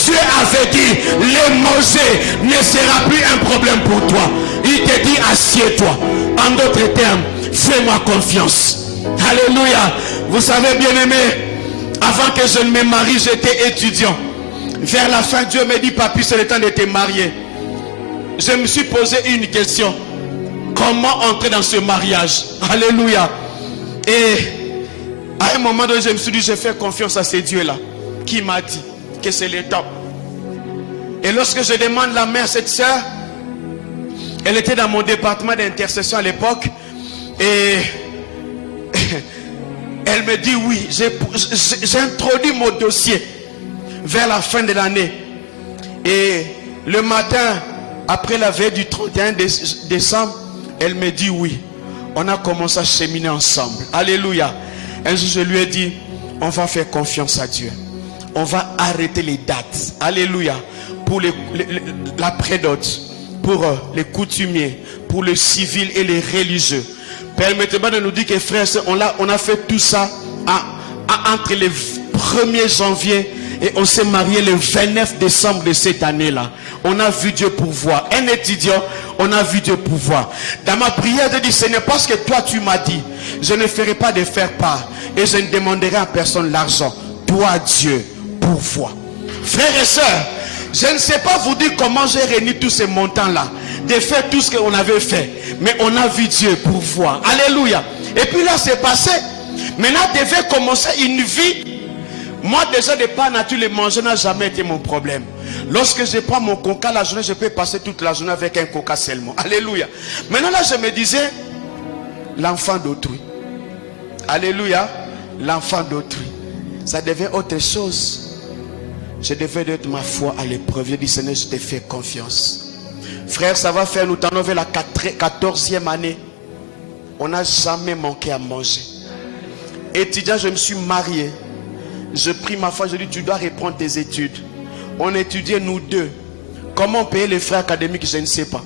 Dieu avait dit, les manger ne sera plus un problème pour toi. Il te dit, assieds-toi. En d'autres termes, fais-moi confiance. Alléluia. Vous savez, bien aimé, avant que je ne me marie, j'étais étudiant. Vers la fin, Dieu me dit, papi, c'est le temps de te marier. Je me suis posé une question. Comment entrer dans ce mariage? Alléluia. Et à un moment donné, je me suis dit, je fais confiance à ce Dieu-là qui m'a dit que c'est le temps. Et lorsque je demande la main à cette sœur, elle était dans mon département d'intercession à l'époque. Et elle me dit oui. J'ai introduit mon dossier vers la fin de l'année. Et le matin, après la veille du 31 décembre, elle me dit oui. On a commencé à cheminer ensemble. Alléluia. Un jour, je lui ai dit, on va faire confiance à Dieu. On va arrêter les dates. Alléluia. Pour la prédote, pour les coutumiers, pour les civils et les religieux. Permettez-moi de nous dire que frères, on a fait tout ça entre le 1er janvier et on s'est marié le 29 décembre de cette année-là. On a vu Dieu pourvoir. Un étudiant, on a vu Dieu pourvoir. Dans ma prière, je dis, Seigneur, parce que toi tu m'as dit, je ne ferai pas de faire part et je ne demanderai à personne l'argent. Toi Dieu, pourvois. Frères et sœurs, je ne sais pas vous dire comment j'ai réuni tous ces montants-là, de faire tout ce qu'on avait fait. Mais on a vu Dieu pourvoir. Alléluia. Et puis là, c'est passé. Maintenant, devait commencer une vie. Moi, déjà, de par nature, le manger n'a jamais été mon problème. Lorsque je prends mon coca la journée, je peux passer toute la journée avec un coca seulement. Alléluia. Maintenant, là, je me disais, l'enfant d'autrui. Alléluia. L'enfant d'autrui. Ça devait autre chose. Je devais être ma foi à l'épreuve. Je dis, Seigneur, je te fais confiance. Frère, ça va faire, nous t'en vers la 14e année. On n'a jamais manqué à manger. Étudiant, je me suis marié. Je prie ma foi, je dis, tu dois reprendre tes études. On étudiait nous deux. Comment payer les frais académiques, je ne sais pas.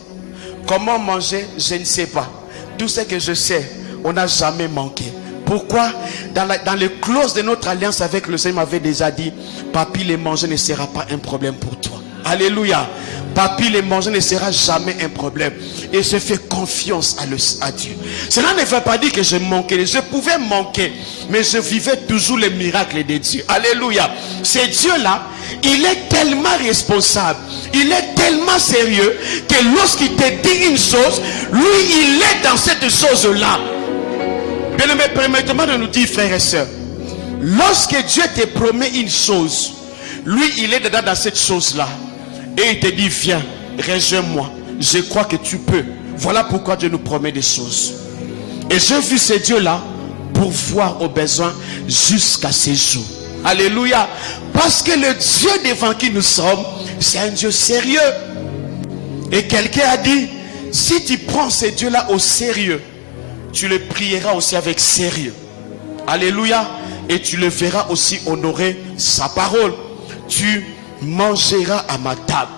Comment manger, je ne sais pas. Tout ce que je sais, on n'a jamais manqué. Pourquoi? Dans les clauses de notre alliance avec le Seigneur m'avait déjà dit, papy, les manger ne sera pas un problème pour toi. Alléluia. Papy, les manger ne sera jamais un problème. Et je fais confiance à Dieu. Cela ne veut pas dire que je manquais. Je pouvais manquer, mais je vivais toujours les miracles de Dieu. Alléluia. C'est Dieu-là, il est tellement responsable, il est tellement sérieux, que lorsqu'il te dit une chose, lui, il est dans cette chose-là. Bien-aimé, permettez-moi de nous dire, frères et sœurs, lorsque Dieu te promet une chose, lui, il est dedans dans cette chose-là. Et il te dit, viens, rejoins-moi. Je crois que tu peux. Voilà pourquoi Dieu nous promet des choses. Et j'ai vu ce Dieu-là pour voir aux besoins jusqu'à ces jours. Alléluia. Parce que le Dieu devant qui nous sommes, c'est un Dieu sérieux. Et quelqu'un a dit, si tu prends ce Dieu-là au sérieux, tu le prieras aussi avec sérieux. Alléluia. Et tu le verras aussi honorer sa parole. Tu mangeras à ma table.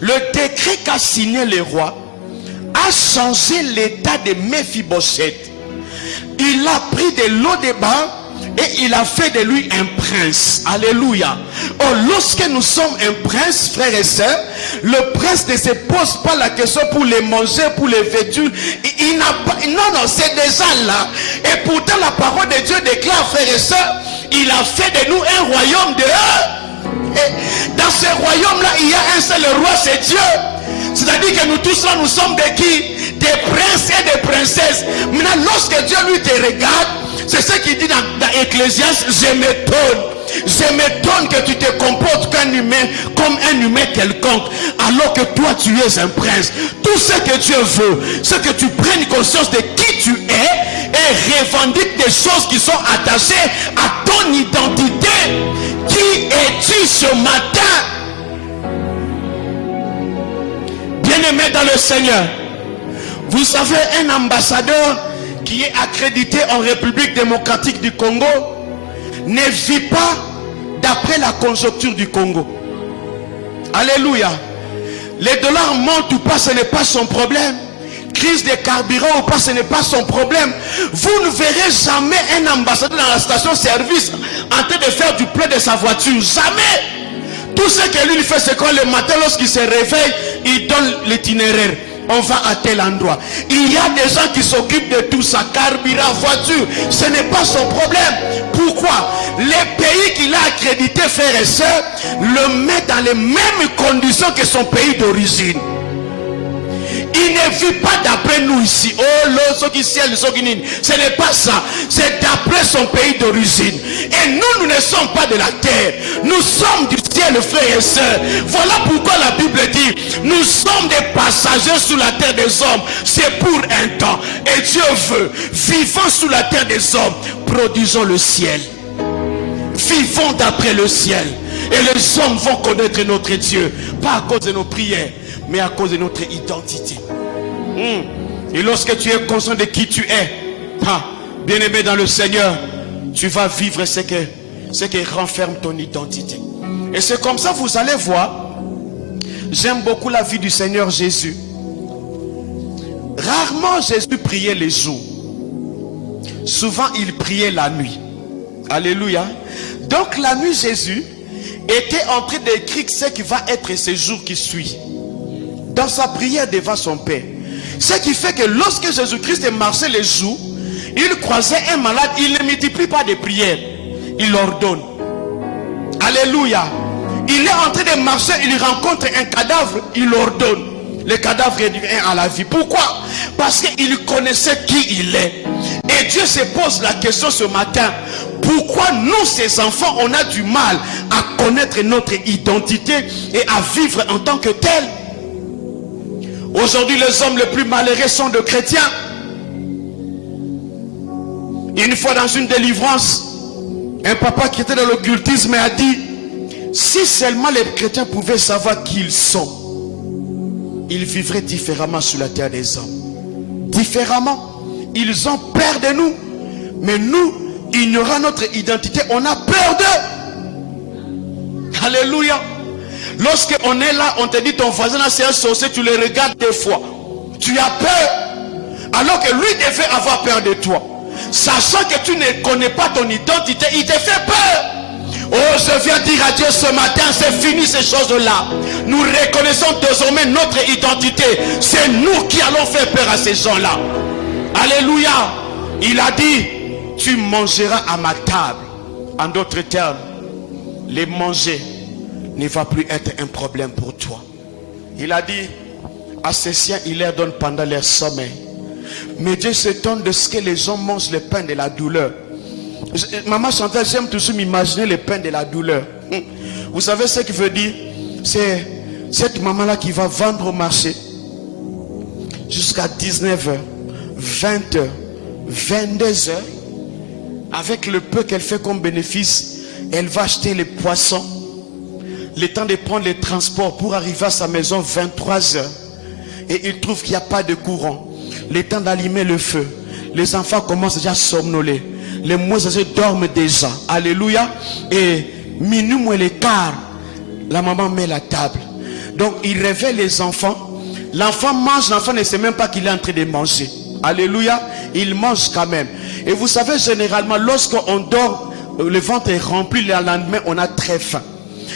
Le décret qu'a signé le roi a changé l'état de Méphibosheth. Il a pris de l'eau de bain et il a fait de lui un prince. Alléluia. Oh, lorsque nous sommes un prince, frères et sœurs, le prince ne se pose pas la question pour les manger, pour les vêtus. Il n'a pas, non, c'est déjà là. Et pourtant la parole de Dieu déclare, frères et sœurs, il a fait de nous un royaume de eux. Et dans ce royaume-là, il y a un seul roi, c'est Dieu. C'est-à-dire que nous tous là, nous sommes des qui? Des princes et des princesses. Maintenant, lorsque Dieu lui te regarde, c'est ce qu'il dit dans Ecclésiaste, je m'étonne que tu te comportes comme un humain quelconque, alors que toi tu es un prince. Tout ce que Dieu veut, c'est que tu prennes conscience de qui tu es et revendiques des choses qui sont attachées à ton identité. Qui es-tu ce matin? Bien-aimé dans le Seigneur, vous savez, un ambassadeur qui est accrédité en République démocratique du Congo ne vit pas d'après la conjoncture du Congo. Alléluia. Les dollars montent ou pas, ce n'est pas son problème. Crise de carburant ou pas, ce n'est pas son problème. Vous ne verrez jamais un ambassadeur dans la station-service en train de faire du plein de sa voiture. Jamais. Tout ce que lui fait, c'est quand le matin, lorsqu'il se réveille, il donne l'itinéraire. On va à tel endroit. Il y a des gens qui s'occupent de tout ça. Carburant, voiture, ce n'est pas son problème. Pourquoi? Les pays qu'il a accrédités, frères et sœurs, le mettent dans les mêmes conditions que son pays d'origine. Il ne vit pas d'après nous ici. Oh, ce n'est pas ça. C'est d'après son pays d'origine. Et nous ne sommes pas de la terre. Nous sommes du ciel, frères et sœurs. Voilà pourquoi la Bible dit, nous sommes des passagers sur la terre des hommes. C'est pour un temps. Et Dieu veut, vivant sous la terre des hommes, produisons le ciel. Vivons d'après le ciel. Et les hommes vont connaître notre Dieu. Pas à cause de nos prières, mais à cause de notre identité. Et lorsque tu es conscient de qui tu es, bien aimé dans le Seigneur, tu vas vivre ce qui renferme ton identité. Et c'est comme ça, vous allez voir, j'aime beaucoup la vie du Seigneur Jésus. Rarement Jésus priait les jours. Souvent il priait la nuit. Alléluia. Donc la nuit, Jésus était en train d'écrire ce qui va être ces jours qui suivent. Dans sa prière devant son Père. Ce qui fait que lorsque Jésus-Christ marchait les jours, il croisait un malade, il ne multiplie pas de prières. Il ordonne. Alléluia. Il est en train de marcher, il rencontre un cadavre, il ordonne. Le cadavre revient à la vie. Pourquoi? Parce qu'il connaissait qui il est. Et Dieu se pose la question ce matin. Pourquoi nous, ces enfants, on a du mal à connaître notre identité et à vivre en tant que tel? Aujourd'hui, les hommes les plus malheureux sont de chrétiens. Une fois dans une délivrance, un papa qui était dans l'occultisme a dit: si seulement les chrétiens pouvaient savoir qui ils sont, ils vivraient différemment sur la terre des hommes. Différemment. Ils ont peur de nous. Mais nous, ignorant notre identité, on a peur d'eux. Alléluia. Lorsqu'on est là, on te dit ton voisin là c'est un sorcier, tu le regardes des fois. Tu as peur. Alors que lui devait avoir peur de toi. Sachant que tu ne connais pas ton identité, il te fait peur. Oh, je viens dire à Dieu ce matin, c'est fini ces choses-là. Nous reconnaissons désormais notre identité. C'est nous qui allons faire peur à ces gens-là. Alléluia. Il a dit, tu mangeras à ma table. En d'autres termes, les manger ne va plus être un problème pour toi. Il a dit, à ses siens, il leur donne pendant leur sommeil. Mais Dieu s'étonne de ce que les gens mangent le pain de la douleur. Maman chantait, j'aime toujours m'imaginer le pain de la douleur. Vous savez ce qu'il veut dire? C'est cette maman-là qui va vendre au marché jusqu'à 19h, 20h, 22h. Avec le peu qu'elle fait comme bénéfice, elle va acheter les poissons. Le temps de prendre les transports pour arriver à sa maison, 23h. Et il trouve qu'il n'y a pas de courant. Le temps d'allumer le feu. Les enfants commencent déjà à somnoler. Les mouettes dorment déjà. Alléluia. Et minuit moins le quart, la maman met la table. Donc il réveille les enfants. L'enfant mange, l'enfant ne sait même pas qu'il est en train de manger. Alléluia. Il mange quand même. Et vous savez, généralement, lorsqu'on dort, le ventre est rempli, le lendemain, on a très faim.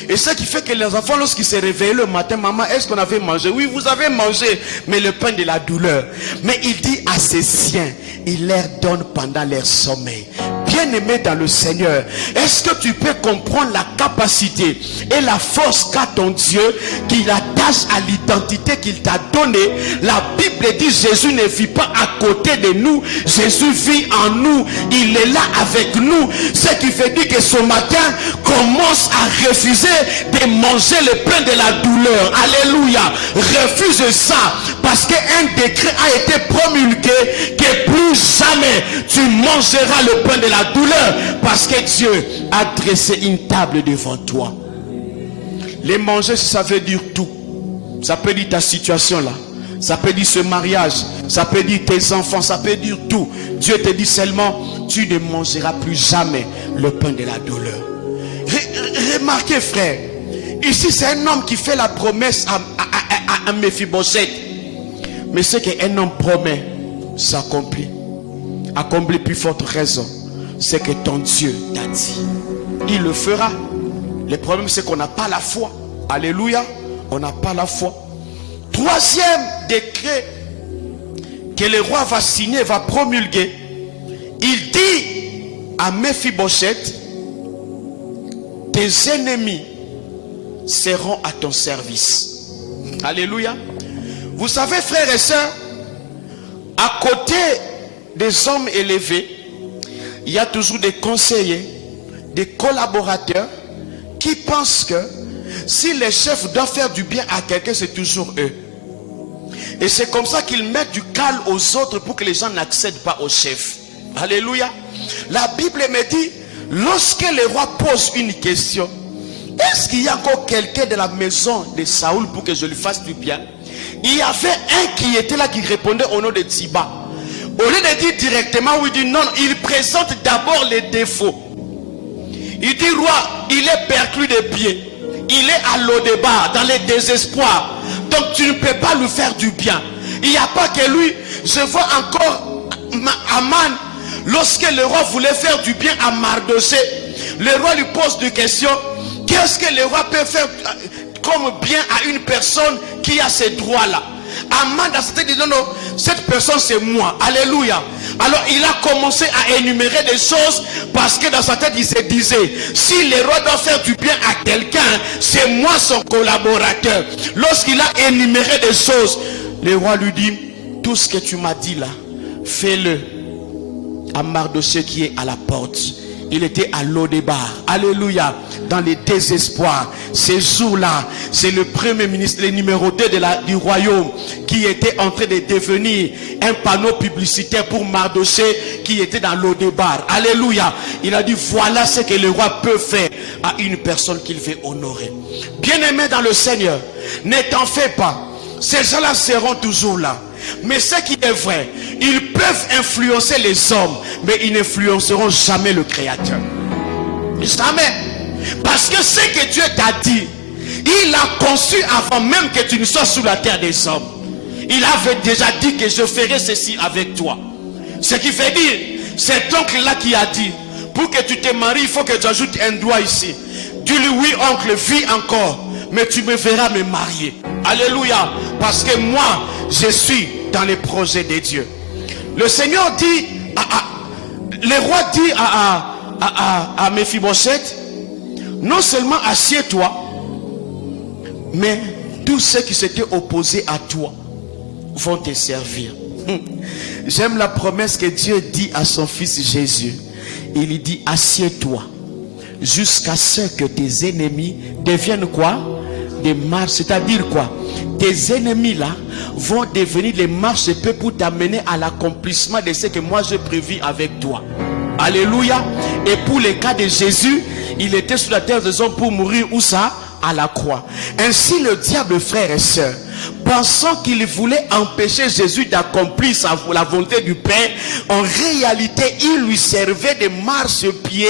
Et ce qui fait que les enfants, lorsqu'ils se réveillent le matin, maman, est-ce qu'on avait mangé? Oui, vous avez mangé, mais le pain de la douleur. Mais il dit à ses siens, il leur donne pendant leur sommeil. Bien-aimé dans le Seigneur, est-ce que tu peux comprendre la capacité et la force qu'a ton Dieu qui l'attache à l'identité qu'il t'a donnée? La Bible dit Jésus ne vit pas à côté de nous, Jésus vit en nous, il est là avec nous. Ce qui fait dire que ce matin, commence à refuser de manger le pain de la douleur. Alléluia. Refuse ça, parce qu'un décret a été promulgué que plus jamais tu mangeras le pain de la douleur, parce que Dieu a dressé une table devant toi. Les manger, ça veut dire tout. Ça peut dire ta situation là, ça peut dire ce mariage, ça peut dire tes enfants, ça peut dire tout. Dieu te dit seulement, tu ne mangeras plus jamais le pain de la douleur. Remarquez frère, ici c'est un homme qui fait la promesse à Méphibosheth. Mais ce qu'un homme promet s'accomplit. Accomplit plus forte raison, c'est que ton Dieu t'a dit. Il le fera. Le problème c'est qu'on n'a pas la foi. Alléluia. On n'a pas la foi. Troisième décret que le roi va signer, va promulguer. Il dit à Méphibosheth, tes ennemis seront à ton service. Alléluia. Vous savez frères et sœurs, à côté des hommes élevés, il y a toujours des conseillers, des collaborateurs qui pensent que si les chefs doivent faire du bien à quelqu'un, c'est toujours eux. Et c'est comme ça qu'ils mettent du calme aux autres pour que les gens n'accèdent pas aux chefs. Alléluia. La Bible me dit, lorsque le roi pose une question, est-ce qu'il y a encore quelqu'un de la maison de Saoul pour que je lui fasse du bien? Il y avait un qui était là qui répondait au nom de Ziba. Au lieu de dire directement, oui, il dit non, il présente d'abord les défauts. Il dit, roi, il est perclus des pieds. Il est à l'au-débat, dans les désespoirs. Donc tu ne peux pas lui faire du bien. Il n'y a pas que lui. Je vois encore Aman. Lorsque le roi voulait faire du bien à Mardoché, le roi lui pose des questions. Qu'est-ce que le roi peut faire comme bien à une personne qui a ces droits-là? Aman dans sa tête dit non, non, cette personne c'est moi. Alléluia. Alors il a commencé à énumérer des choses parce que dans sa tête il se disait, si le roi doit faire du bien à quelqu'un, c'est moi son collaborateur. Lorsqu'il a énuméré des choses, le roi lui dit, tout ce que tu m'as dit là, fais-le à Mardoché qui est à la porte. Il était à l'O-Débar. Alléluia. Dans les désespoirs. Ces jours-là, c'est le premier ministre, le numéro 2 du royaume, qui était en train de devenir un panneau publicitaire pour Mardoché qui était dans l'O-Débar. Alléluia. Il a dit, voilà ce que le roi peut faire à une personne qu'il veut honorer. Bien-aimé dans le Seigneur, ne t'en fais pas. Ces gens-là seront toujours là. Mais ce qui est vrai, ils peuvent influencer les hommes, mais ils n'influenceront jamais le Créateur. Jamais. Parce que ce que Dieu t'a dit, il l'a conçu avant même que tu ne sois sous la terre des hommes. Il avait déjà dit que je ferai ceci avec toi. Ce qui fait dire, cet oncle-là qui a dit, pour que tu te maries, il faut que tu ajoutes un doigt ici. Dis-lui, oui oncle, vis encore, mais tu me verras me marier. Alléluia. Parce que moi, je suis dans les projets de Dieu. Le Seigneur dit, le roi dit à Méphibosheth, non seulement assieds-toi, mais tous ceux qui s'étaient opposés à toi vont te servir. J'aime la promesse que Dieu dit à son fils Jésus. Il lui dit, assieds-toi jusqu'à ce que tes ennemis deviennent quoi? Des marches, c'est-à-dire quoi? Tes ennemis là vont devenir les marches de peu pour t'amener à l'accomplissement de ce que moi j'ai prévu avec toi. Alléluia. Et pour le cas de Jésus, il était sur la terre des hommes pour mourir où ça? À la croix. Ainsi le diable, frères et sœurs, pensant qu'il voulait empêcher Jésus d'accomplir la volonté du Père, en réalité il lui servait de marche-pied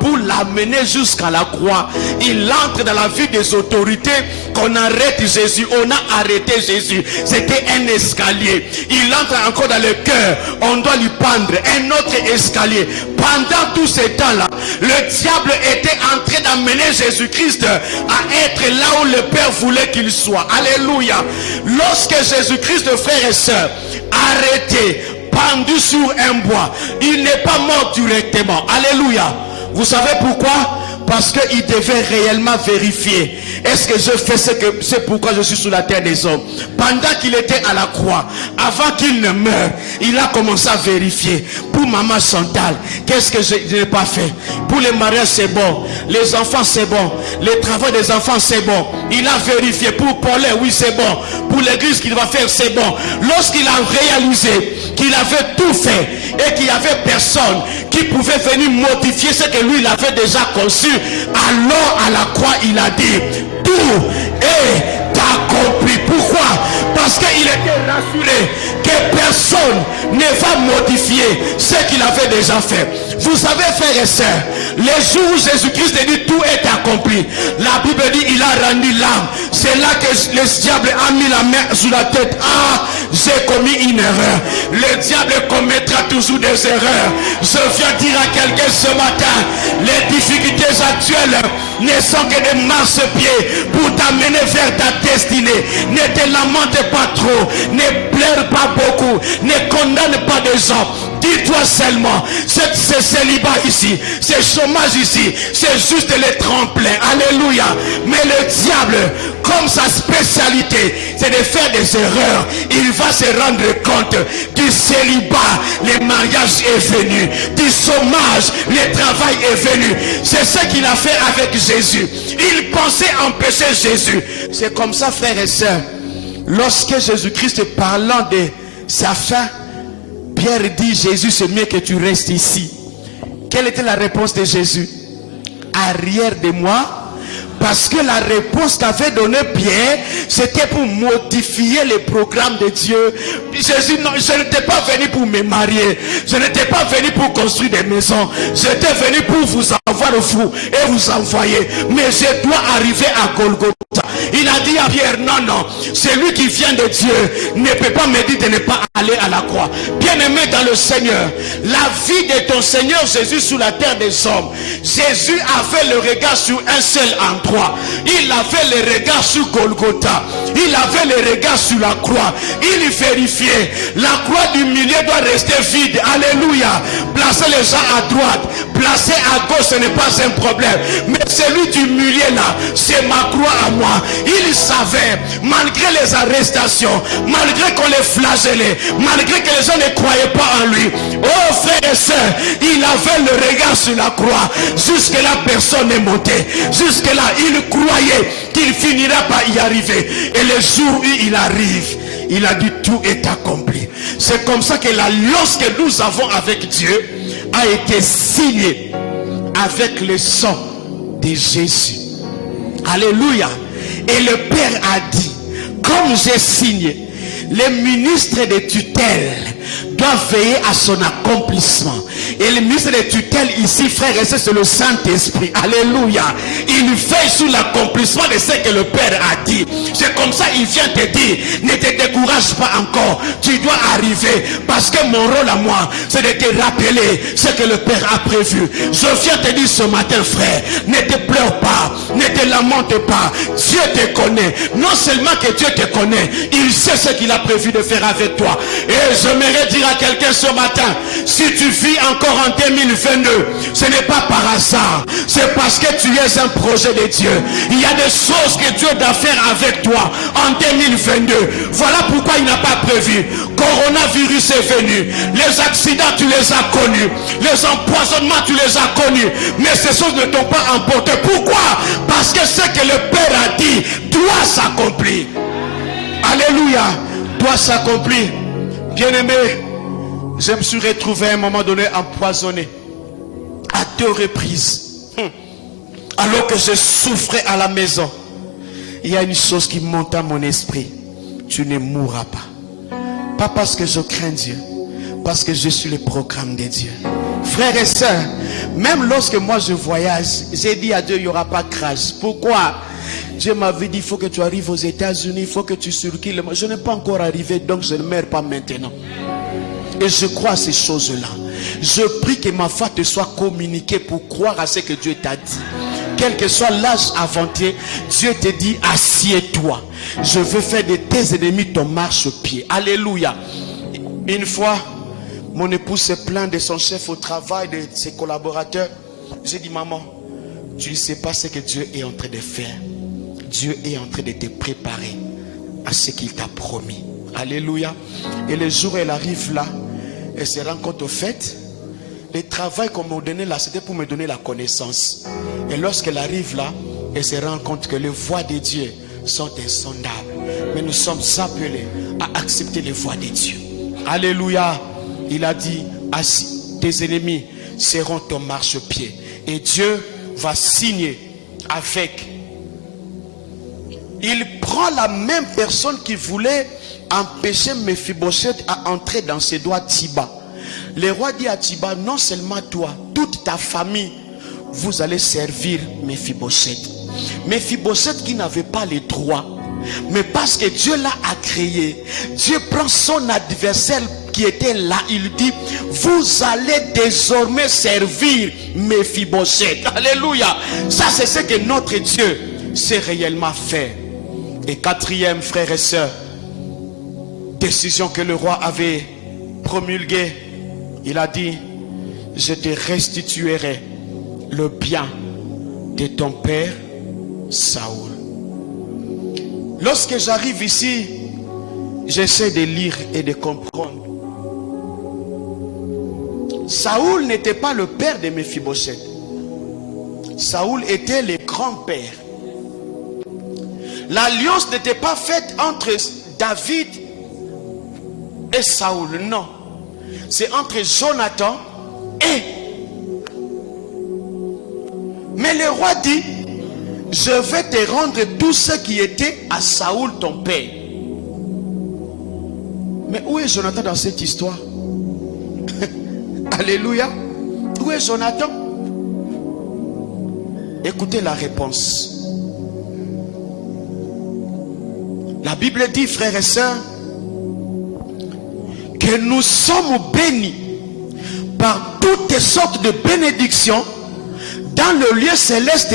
pour l'amener jusqu'à la croix. Il entre dans la vie des autorités, qu'on arrête Jésus. On a arrêté Jésus, c'était un escalier. Il entre encore dans le cœur, on doit lui pendre un autre escalier. Pendant tout ce temps là, le diable était en train d'amener Jésus-Christ à être là où le Père voulait qu'il soit. Alléluia. Lorsque Jésus-Christ, frères et sœurs, arrêté, pendu sur un bois, il n'est pas mort directement. Alléluia. Vous savez pourquoi? Parce qu'il devait réellement vérifier. Est-ce que je fais c'est pourquoi je suis sous la terre des hommes? Pendant qu'il était à la croix, avant qu'il ne meure, il a commencé à vérifier. Pour maman Chantal, qu'est-ce que je n'ai pas fait? Pour les mariages, c'est bon. Les enfants, c'est bon. Les travaux des enfants, c'est bon. Il a vérifié. Pour Paulin, oui, c'est bon. Pour l'église qu'il va faire, c'est bon. Lorsqu'il a réalisé qu'il avait tout fait et qu'il n'y avait personne qui pouvait venir modifier ce que lui il avait déjà conçu, alors à la croix il a dit, tout est accompli. Pourquoi? Parce qu'il était rassuré que personne ne va modifier ce qu'il avait déjà fait. Vous savez, frères et sœurs, les jours où Jésus-Christ dit tout est accompli, la Bible dit il a rendu l'âme. C'est là que le diable a mis la main sur la tête. Ah, j'ai commis une erreur. Le diable commettra toujours des erreurs. Je viens dire à quelqu'un ce matin, les difficultés actuelles ne sont que des marche-pieds pour t'amener vers ta destinée. Ne te lamente pas trop, ne pleure pas beaucoup, ne condamne pas des gens. Dis-toi seulement, ce célibat ici, ce chômage ici, c'est juste les tremplins. Alléluia. Mais le diable, comme sa spécialité, c'est de faire des erreurs, il va se rendre compte du célibat, le mariage est venu, du chômage, le travail est venu. C'est ce qu'il a fait avec Jésus. Il pensait empêcher Jésus. C'est comme ça, frères et sœurs, lorsque Jésus-Christ parlant de sa fin, Pierre dit, Jésus, c'est mieux que tu restes ici. Quelle était la réponse de Jésus? Arrière de moi, Parce que la réponse qu'avait donnée Pierre, c'était pour modifier les programmes de Dieu. Jésus, non, je n'étais pas venu pour me marier. Je n'étais pas venu pour construire des maisons. J'étais venu pour vous avoir au fou et vous envoyer. Mais je dois arriver à Golgotha. Il a dit à Pierre, non, non, celui qui vient de Dieu ne peut pas me dire de ne pas aller à la croix. Bien-aimé dans le Seigneur, la vie de ton Seigneur Jésus sur la terre des hommes, Jésus avait le regard sur un seul endroit. Il avait le regard sur Golgotha. Il avait le regard sur la croix. Il vérifiait. La croix du milieu doit rester vide. Alléluia. Placer les gens à droite, placer à gauche, ce n'est pas un problème. Mais celui du milieu là, c'est ma croix à moi. Il savait, malgré les arrestations, malgré qu'on les flagellait, malgré que les gens ne croyaient pas en lui, oh frères et sœurs, il avait le regard sur la croix. Jusque là, personne n'est monté. Jusque là, il croyait qu'il finirait par y arriver. Et le jour où il arrive, il a dit tout est accompli. C'est comme ça que l'alliance que nous avons avec Dieu a été signée avec le sang de Jésus. Alléluia. Et le Père a dit, comme j'ai signé, les ministres de tutelle doivent veiller à son accomplissement. Et le ministre de tutelle ici, frère et sœurs, c'est le Saint-Esprit. Alléluia. Il veille sur l'accomplissement de ce que le Père a dit. C'est comme ça il vient te dire, ne te décourage pas encore. Tu dois arriver. Parce que mon rôle à moi, c'est de te rappeler ce que le Père a prévu. Je viens te dire ce matin, frère, ne te pleure pas, ne te lamente pas. Dieu te connaît. Non seulement que Dieu te connaît, il sait ce qu'il a prévu de faire avec toi. Et j'aimerais dire à quelqu'un ce matin, si tu vis encore en 2022, ce n'est pas par hasard, c'est parce que tu es un projet de Dieu. Il y a des choses que Dieu doit faire avec toi en 2022. Voilà pourquoi il n'a pas prévu. Coronavirus est venu, les accidents tu les as connus, les empoisonnements tu les as connus, mais ces choses ne t'ont pas emporté. Pourquoi? Parce que ce que le Père a dit doit s'accomplir. Alléluia, doit s'accomplir. Bien-aimé, je me suis retrouvé à un moment donné empoisonné à 2 reprises. Alors que je souffrais à la maison, il y a une chose qui monte à mon esprit. Tu ne mourras pas. Pas parce que je crains Dieu, parce que je suis le programme de Dieu. Frères et sœurs, même lorsque moi je voyage, j'ai dit à Dieu, il n'y aura pas de crash. Pourquoi? Dieu m'avait dit, il faut que tu arrives aux États-Unis, il faut que tu circules. Je n'ai pas encore arrivé, donc je ne meurs pas maintenant. Et je crois à ces choses-là. Je prie que ma foi te soit communiquée pour croire à ce que Dieu t'a dit. Quel que soit l'âge avant-hier, Dieu te dit, assieds-toi. Je veux faire de tes ennemis ton marche-pied. Alléluia. Une fois, mon épouse se plaint de son chef au travail, de ses collaborateurs. J'ai dit, maman, tu ne sais pas ce que Dieu est en train de faire. Dieu est en train de te préparer à ce qu'il t'a promis. Alléluia. Et le jour où elle arrive là, elle se rend compte au fait, le travail qu'on m'a donné là, c'était pour me donner la connaissance. Et lorsqu'elle arrive là, elle se rend compte que les voies de Dieu sont insondables. Mais nous sommes appelés à accepter les voies de Dieu. Alléluia. Il a dit, tes ennemis seront ton marchepied. Et Dieu va signer avec. Il prend la même personne qui voulait empêcher Mephibosheth à entrer dans ses doigts Thiba. Le roi dit à Thiba, non seulement toi, toute ta famille, vous allez servir Mephibosheth. Mephibosheth qui n'avait pas les droits, mais parce que Dieu l'a créé, Dieu prend son adversaire qui était là, il dit, vous allez désormais servir Mephibosheth. Alléluia. Ça c'est ce que notre Dieu sait réellement faire. Et 4e, frères et sœurs, décision que le roi avait promulguée, il a dit, je te restituerai le bien de ton père Saoul. Lorsque j'arrive ici, j'essaie de lire et de comprendre. Saoul n'était pas le père de Mephibosheth. Saoul était le grand-père. L'alliance n'était pas faite entre David et Saoul, non. C'est entre Jonathan et... Mais le roi dit, je vais te rendre tout ce qui était à Saoul ton père. Mais où est Jonathan dans cette histoire? Alléluia. Où est Jonathan? Écoutez la réponse. La Bible dit, frères et sœurs, que nous sommes bénis par toutes sortes de bénédictions dans le lieu céleste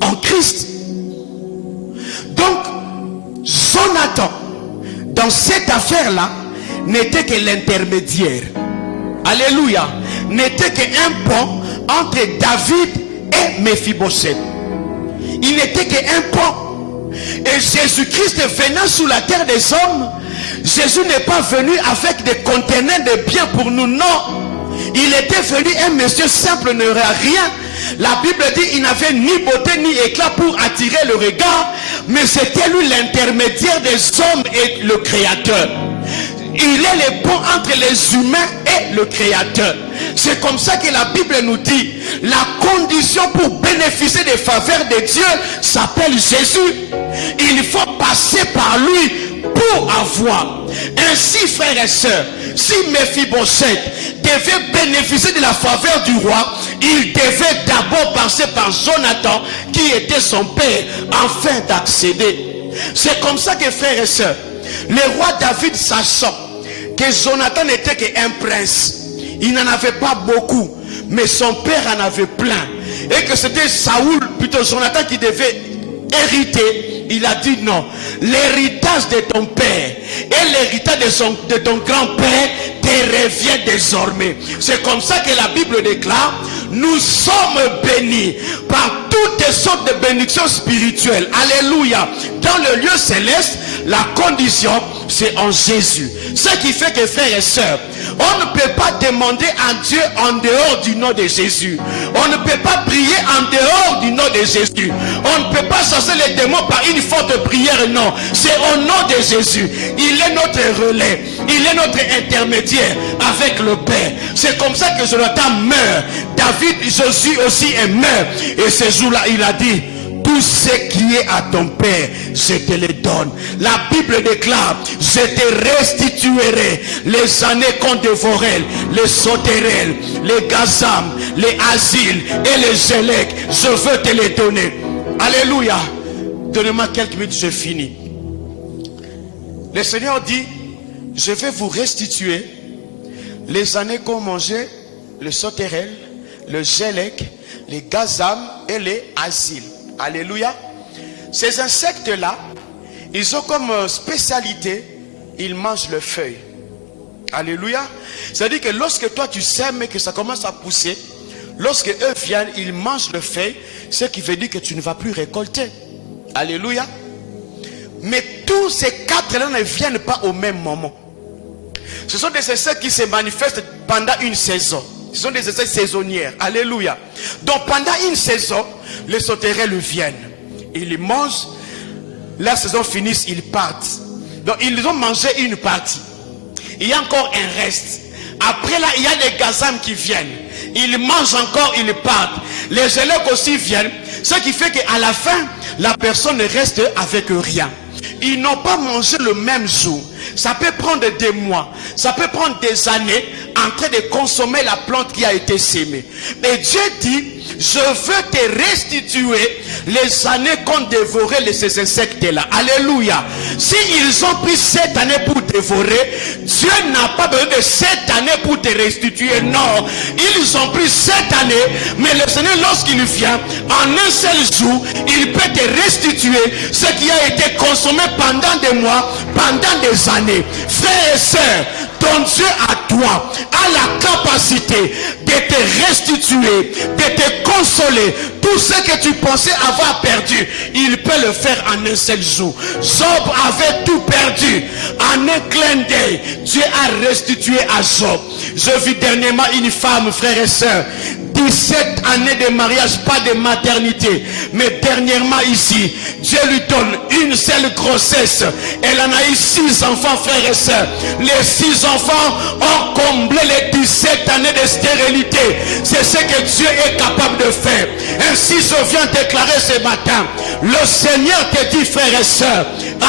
en Christ. Donc, Jonathan, dans cette affaire-là, n'était que l'intermédiaire. Alléluia. N'était qu'un pont entre David et Méphibosheth. Il n'était qu'un pont. Et Jésus-Christ venant sur la terre des hommes, Jésus n'est pas venu avec des conteneurs de biens pour nous, non. Il était venu un monsieur simple, n'aurait rien. La Bible dit il n'avait ni beauté ni éclat pour attirer le regard, mais c'était lui l'intermédiaire des hommes et le Créateur. Il est le pont entre les humains et le Créateur. C'est comme ça que la Bible nous dit, la condition pour bénéficier des faveurs de Dieu s'appelle Jésus. Il faut passer par lui pour avoir. Ainsi, frères et sœurs, si Méphibosheth devait bénéficier de la faveur du roi, il devait d'abord passer par Jonathan, qui était son père, afin d'accéder. C'est comme ça que, frères et sœurs, le roi David, sachant que Jonathan n'était qu'un prince, il n'en avait pas beaucoup, mais son père en avait plein, et que c'était Saoul, plutôt Jonathan, qui devait hériter. Il a dit non, l'héritage de ton père et l'héritage de ton grand-père te revient désormais. C'est comme ça que la Bible déclare, nous sommes bénis par toutes sortes de bénédictions spirituelles. Alléluia. Dans le lieu céleste, la condition, c'est en Jésus. Ce qui fait que, frères et sœurs, on ne peut pas demander à Dieu en dehors du nom de Jésus. On ne peut pas prier en dehors du nom de Jésus. On ne peut pas chasser les démons par une forte prière, non. C'est au nom de Jésus. Il est notre relais. Il est notre intermédiaire avec le Père. C'est comme ça que Jonathan meurt. David, Josué aussi est mort. Et ce jour-là, il a dit, tout ce qui est à ton père, je te le donne. La Bible déclare, je te restituerai les années qu'on dévorait, les sauterelles, les gazam, les asiles et les zélèques. Je veux te les donner. Alléluia. Donnez-moi quelques minutes, je finis. Le Seigneur dit, je vais vous restituer les années qu'on mangeait, les sauterelles, le zélèque, les gazam et les asiles. Alléluia. Ces insectes-là, ils ont comme spécialité, ils mangent les feuilles. Alléluia. C'est-à-dire que lorsque toi tu sèmes et que ça commence à pousser, lorsque eux viennent, ils mangent les feuilles, ce qui veut dire que tu ne vas plus récolter. Alléluia. Mais tous ces quatre-là ne viennent pas au même moment. Ce sont des insectes qui se manifestent pendant une saison. Ce sont des insectes saisonnières. Alléluia. Donc pendant une saison, les sauterelles viennent. Ils les mangent. La saison finisse, ils partent. Donc ils ont mangé une partie. Il y a encore un reste. Après là, il y a les gazam qui viennent. Ils mangent encore, ils partent. Les zélèques aussi viennent. Ce qui fait qu'à la fin, la personne reste avec rien. Ils n'ont pas mangé le même jour. Ça peut prendre des mois. Ça peut prendre des années en train de consommer la plante qui a été sémée. Mais Dieu dit, je veux te restituer les années qu'ont dévoré ces insectes-là. Alléluia. S'ils ont pris 7 années pour dévorer, Dieu n'a pas besoin de 7 années pour te restituer. Non. Ils ont pris 7 années, mais le Seigneur, lorsqu'il vient, en un seul jour, il peut te restituer ce qui a été consommé pendant des mois, pendant des années. Frères et sœurs, ton Dieu à toi a la capacité de te restituer, de te consoler. Tout ce que tu pensais avoir perdu, il peut le faire en un seul jour. Job avait tout perdu. En un clin d'œil, Dieu a restitué à Job. Je vis dernièrement une femme, frères et sœurs. 17 années de mariage, pas de maternité. Mais dernièrement ici, Dieu lui donne une seule grossesse. Elle en a eu 6 enfants, frères et sœurs. Les 6 enfants ont comblé les 17 années de stérilité. C'est ce que Dieu est capable de faire. Ainsi, je viens déclarer ce matin, le Seigneur te dit, frères et sœurs,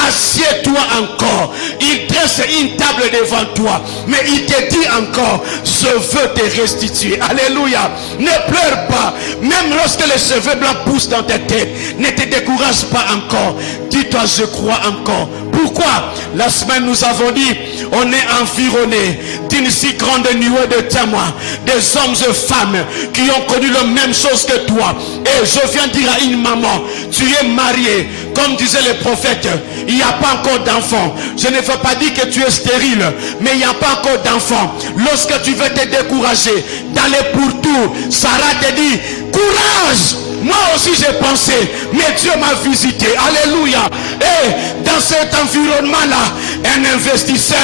assieds-toi encore. Il dresse une table devant toi, mais il te dit encore, je veux te restituer. Alléluia. Ne pleure pas. Même lorsque les cheveux blancs poussent dans ta tête, ne te décourage pas encore. Dis-toi, je crois encore. Pourquoi? La semaine nous avons dit, on est environné d'une si grande nuée de témoins, des hommes et femmes qui ont connu la même chose que toi. Et je viens dire à une maman, tu es mariée, comme disait le prophète, il n'y a pas encore d'enfant. Je ne veux pas dire que tu es stérile, mais il n'y a pas encore d'enfant. Lorsque tu veux te décourager, dans les pourtours, Sarah te dit, courage! Moi aussi j'ai pensé, mais Dieu m'a visité. Alléluia. Et dans cet environnement-là, un investisseur,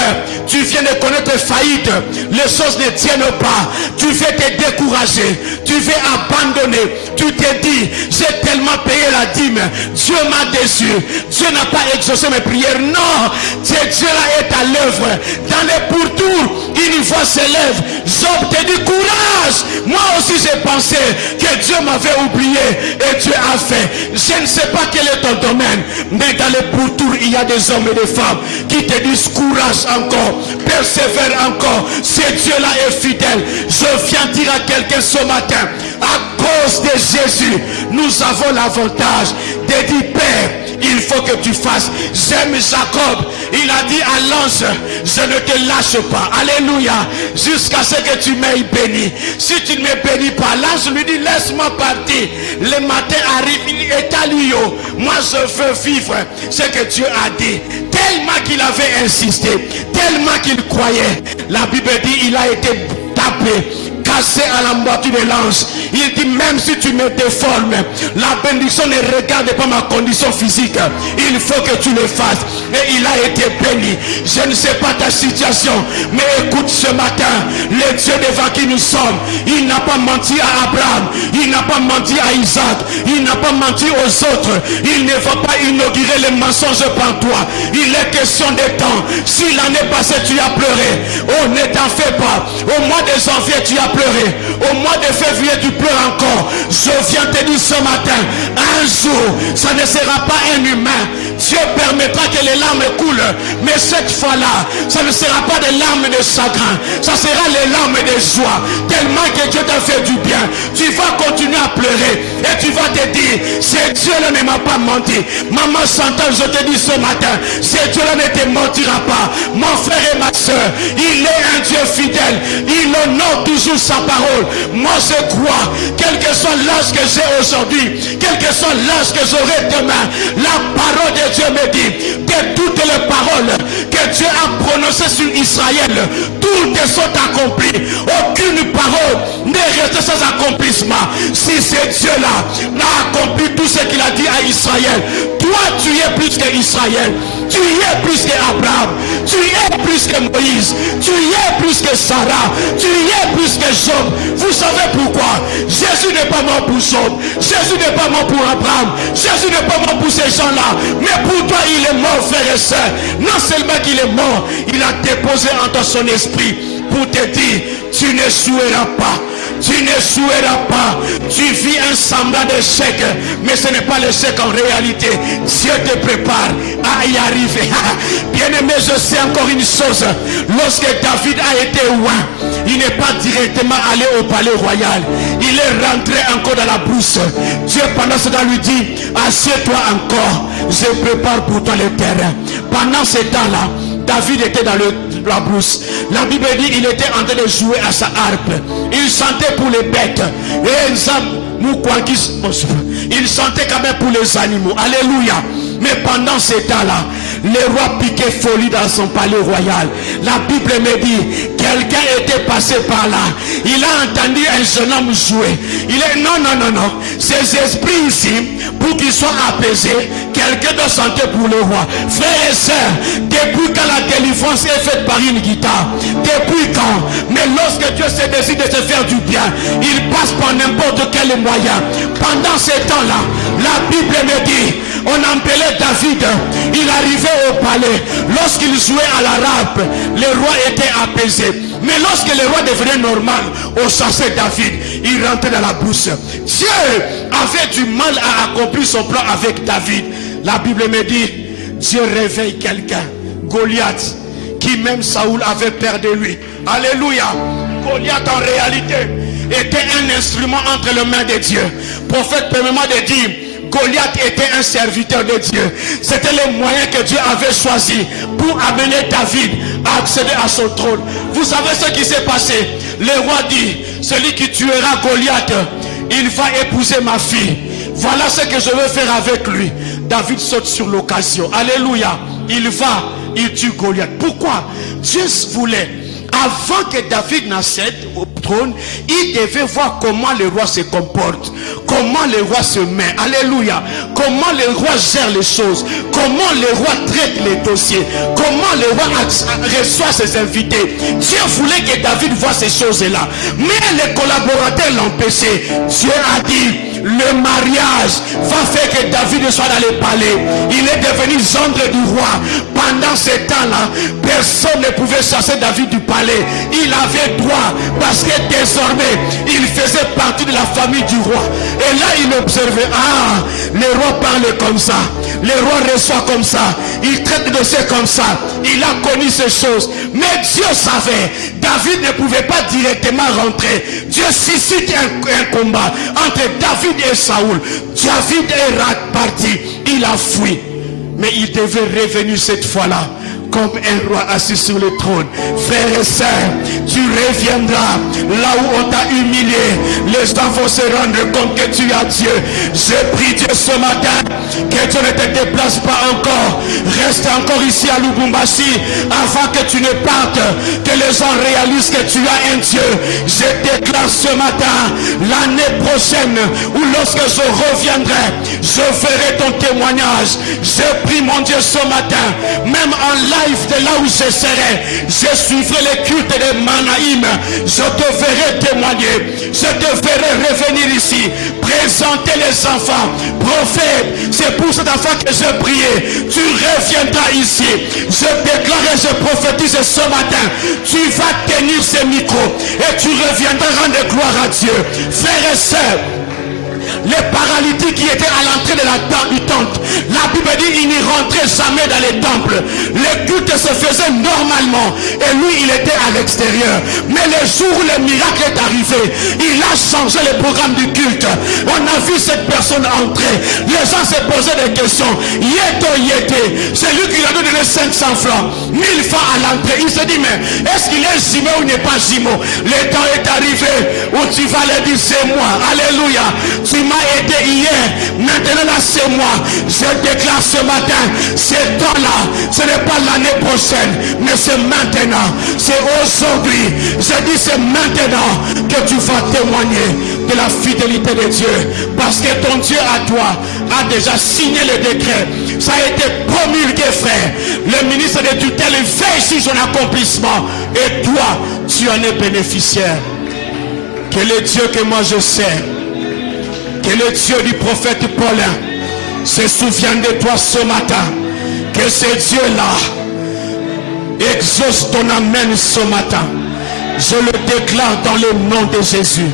tu viens de connaître faillite, les choses ne tiennent pas. Tu veux te décourager, tu veux abandonner. Tu te dis, j'ai tellement payé la dîme, Dieu m'a déçu. Dieu n'a pas exaucé mes prières. Non, Dieu là est à l'œuvre. Dans les pourtours, une voix s'élève. Job te dit, courage. Moi aussi j'ai pensé que Dieu m'avait oublié. Et Dieu a fait. Je ne sais pas quel est ton domaine, mais dans les pourtours, il y a des hommes et des femmes qui te disent courage encore, persévère encore. Ce Dieu-là est fidèle. Je viens dire à quelqu'un ce matin, à cause de Jésus, nous avons l'avantage de dire, Père, il faut que tu fasses. J'aime Jacob. Il a dit à l'ange, je ne te lâche pas. Alléluia. Jusqu'à ce que tu m'aies béni. Si tu ne me bénis pas, l'ange lui dit, laisse-moi partir. Le matin arrive, il est à lui. Moi, je veux vivre ce que Dieu a dit. Tellement qu'il avait insisté, tellement qu'il croyait. La Bible dit, il a été tapé, cassé à la moitié de l'ange. Il dit, même si tu me déformes, la bénédiction ne regarde pas ma condition physique. Il faut que tu le fasses. Et il a été béni. Je ne sais pas ta situation, mais écoute ce matin, le Dieu devant qui nous sommes, il n'a pas menti à Abraham, il n'a pas menti à Isaac, il n'a pas menti aux autres. Il ne va pas inaugurer les mensonges par toi. Il est question de temps. Si l'année passée tu as pleuré, oh, ne t'en fais pas. Au mois de janvier tu as pleuré, au mois de février tu pleures encore. Je viens te dire ce matin, un jour ça ne sera pas un humain. Dieu permettra que les larmes coulent, mais cette fois-là ça ne sera pas des larmes de chagrin, ça sera les larmes de joie. Tellement que Dieu t'a fait du bien, tu vas continuer à pleurer et tu vas te dire, ce Dieu-là ne m'a pas menti. Maman Chantal, je te dis ce matin, ce Dieu-là ne te mentira pas. Mon frère et ma soeur, il est un Dieu fidèle, il honore toujours sa parole. Moi je crois, quel que soit l'âge que j'ai aujourd'hui, quel que soit l'âge que j'aurai demain, la parole de Dieu me dit que toutes les paroles que Dieu a prononcées sur Israël, toutes sont accomplies. Aucune parole n'est restée sans accomplissement. Si ce Dieu-là a accompli tout ce qu'il a dit à Israël, toi tu es plus qu'Israël, tu es plus qu'Abraham, tu es plus que Moïse, tu es plus que Sarah, tu es plus que Job. Vous savez pourquoi? Jésus n'est pas mort pour Job, Jésus n'est pas mort pour Abraham, Jésus n'est pas mort pour ces gens-là, mais pour toi il est mort, frère et sœur. Non seulement qu'il est mort, il a déposé en toi son esprit pour te dire, tu n'échoueras pas. Tu n'échoueras pas. Tu vis un semblant d'échec, mais ce n'est pas l'échec en réalité. Dieu te prépare à y arriver. Bien-aimé, je sais encore une chose. Lorsque David a été roi, il n'est pas directement allé au palais royal. Il est rentré encore dans la brousse. Dieu pendant ce temps lui dit, assieds-toi encore. Je prépare pour toi le terrain. Pendant ce temps-là, David était dans la brousse. La Bible dit qu'il était en train de jouer à sa harpe. Il chantait pour les bêtes. Et il chantait quand même pour les animaux. Alléluia. Mais pendant ce temps-là, le roi piquait folie dans son palais royal. La Bible me dit, quelqu'un était passé par là. Il a entendu un jeune homme jouer. Il est, non. Ces esprits ici, pour qu'ils soient apaisés, quelqu'un doit chanter pour le roi. Frères et sœurs, depuis quand la délivrance est faite par une guitare? Depuis quand? Mais lorsque Dieu se décide de se faire du bien, il passe par n'importe quel moyen. Pendant ce temps-là, la Bible me dit, on appelait David, il arrivait au palais. Lorsqu'il jouait à la harpe, le roi était apaisé. Mais lorsque le roi devenait normal, on chassait David, il rentrait dans la brousse. Dieu avait du mal à accomplir son plan avec David. La Bible me dit, Dieu réveille quelqu'un, Goliath, qui même Saoul avait peur de lui. Alléluia. Goliath en réalité était un instrument entre les mains de Dieu. Prophète premièrement de dire, Goliath était un serviteur de Dieu. C'était le moyen que Dieu avait choisi pour amener David à accéder à son trône. Vous savez ce qui s'est passé? Le roi dit, celui qui tuera Goliath, il va épouser ma fille. Voilà ce que je veux faire avec lui. David saute sur l'occasion. Alléluia. Il tue Goliath. Pourquoi? Dieu voulait, avant que David n'accède au trône, il devait voir comment le roi se comporte, comment le roi se met. Alléluia. Comment le roi gère les choses, comment le roi traite les dossiers, comment le roi reçoit ses invités. Dieu voulait que David voie ces choses-là, mais les collaborateurs l'empêchaient. Dieu a dit, le mariage va faire que David soit dans le palais. Il est devenu gendre du roi. Pendant ce temps-là, personne ne pouvait chasser David du palais. Il avait droit, parce que désormais il faisait partie de la famille du roi. Et là il observait, le roi parle comme ça, le roi reçoit comme ça, il traite de dossiers comme ça. Il a connu ces choses, mais Dieu savait, David ne pouvait pas directement rentrer. Dieu suscite un combat entre David et Saoul. David est parti, il a fui, mais il devait revenir cette fois-là comme un roi assis sur le trône. Frères et sœurs, tu reviendras là où on t'a humilié. Les gens vont se rendre compte que tu as Dieu. Je prie Dieu ce matin que tu ne te déplaces pas encore. Reste encore ici à Lubumbashi avant que tu ne partes, que les gens réalisent que tu as un Dieu. Je déclare ce matin, l'année prochaine, ou lorsque je reviendrai, je ferai ton témoignage. Je prie mon Dieu ce matin, même en live de là où je serai, je suivrai les cultes de Manaïm. Je te ferai témoigner, je te ferai revenir ici, présenter les enfants, prophètes. C'est pour cet enfant que je priais. Tu reviendras ici. Je déclare et je prophétise ce matin, tu vas tenir ce micro et tu reviendras rendre gloire à Dieu. Frères et sœurs, les paralytiques qui étaient à l'entrée de du temple, la Bible dit, il n'y rentrait jamais dans les temples. Le culte se faisait normalement et lui il était à l'extérieur. Mais le jour où le miracle est arrivé, il a changé le programme du culte. On a vu cette personne entrer, les gens se posaient des questions. C'est lui qui a donné 500 francs, 1000 francs à l'entrée. Il se dit, mais est-ce qu'il est jumeau ou n'est pas jumeau? Le temps est arrivé où tu vas le dire, c'est moi. Alléluia. Tu m'as aidé hier, maintenant là c'est moi. Je déclare ce matin, c'est temps-là, ce n'est pas l'année prochaine, mais c'est maintenant, c'est aujourd'hui. Je dis c'est maintenant que tu vas témoigner de la fidélité de Dieu, parce que ton Dieu à toi a déjà signé le décret. Ça a été promulgué, frère. Le ministre de tutelle veille sur son accomplissement et toi, tu en es bénéficiaire. Que le Dieu que moi je sais, que le Dieu du prophète Paulin se souvienne de toi ce matin. Que ce Dieu-là exauce ton amen ce matin. Je le déclare dans le nom de Jésus.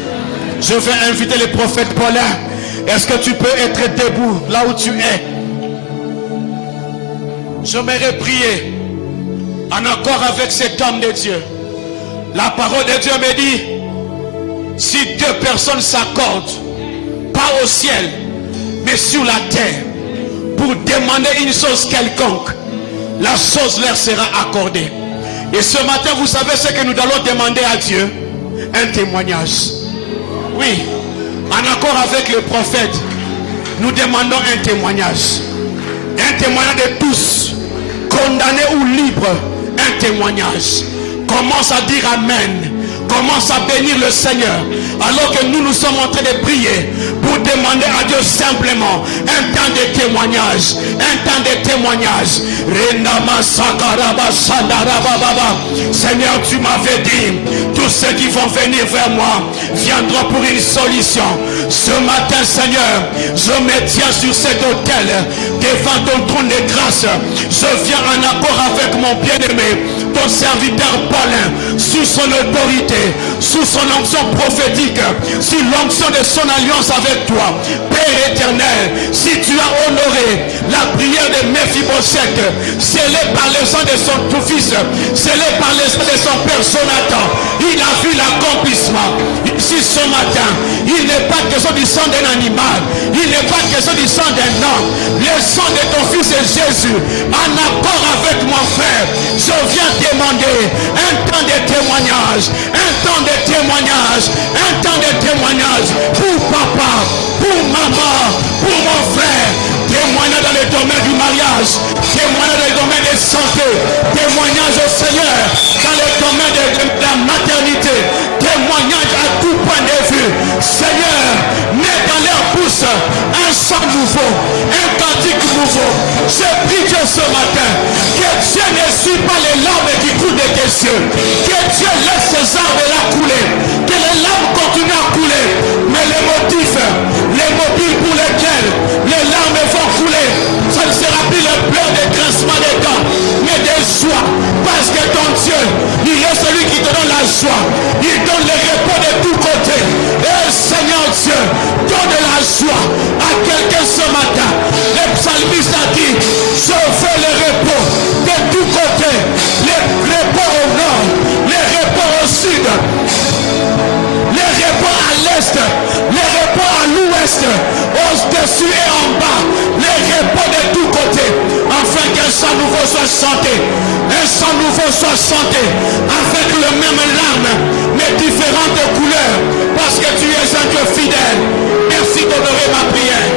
Je vais inviter le prophète Paulin. Est-ce que tu peux être debout là où tu es? J'aimerais prier en accord avec cet homme de Dieu. La parole de Dieu me dit, si deux personnes s'accordent, pas au ciel, mais sur la terre, pour demander une chose quelconque, la chose leur sera accordée. Et ce matin, vous savez ce que nous allons demander à Dieu? Un témoignage. Oui, en accord avec le prophète, nous demandons un témoignage. Un témoignage de tous. condamné ou libre, un témoignage. Commence à dire Amen. Commence à bénir le Seigneur. Alors que nous sommes en train de prier pour demander à Dieu simplement un temps de témoignage. Un temps de témoignage. Seigneur, tu m'avais dit, tous ceux qui vont venir vers moi viendront pour une solution. Ce matin, Seigneur, je me tiens sur cet autel devant ton trône de grâce. Je viens en accord avec mon bien-aimé, ton serviteur Paulin, sous son autorité, sous son onction prophétique, sous l'onction de son alliance avec toi. Père éternel, si tu as honoré la prière de Méphibosheth, scellé par le sang de son tout-fils, scellé par le sang de son père Jonathan, il a vu l'accomplissement. Ici ce matin, il n'est pas question du sang d'un animal, il n'est pas question du sang d'un homme. Le sang de ton fils Jésus, en accord avec mon frère, je viens demander un temps de témoignage, un temps de témoignage, un temps de témoignage pour papa, pour maman, pour mon frère. Témoignage dans le domaine du mariage, témoignage dans le domaine de santé, témoignage au Seigneur dans le domaine de la maternité, témoignage à tout point de vue. Seigneur, mets dans leur bouche un sang nouveau, un cantique nouveau. Je prie Dieu ce matin que Dieu ne suit pas les larmes qui coulent de tes yeux, que Dieu laisse ces arbres-là couler, que les larmes continuent à couler, mais les motifs pour lesquels les larmes vont couler, ça ne sera plus le pleur de grincement des dents, mais des joies, parce que ton Dieu, il est celui qui te donne la joie, il donne le repos de tous côtés. Et Seigneur Dieu, donne la joie à quelqu'un ce matin. Le psalmiste a dit, je veux le repos de tous côtés, le repos au nord, le repos au sud, le repos à l'est, le repos à l'ouest, au-dessus et en bas, le repos de tous côtés, afin qu'un sang nouveau soit chanté, un sang nouveau soit chanté, avec le même larme, mais différentes couleurs, parce que tu es un Dieu fidèle. Merci d'honorer ma prière.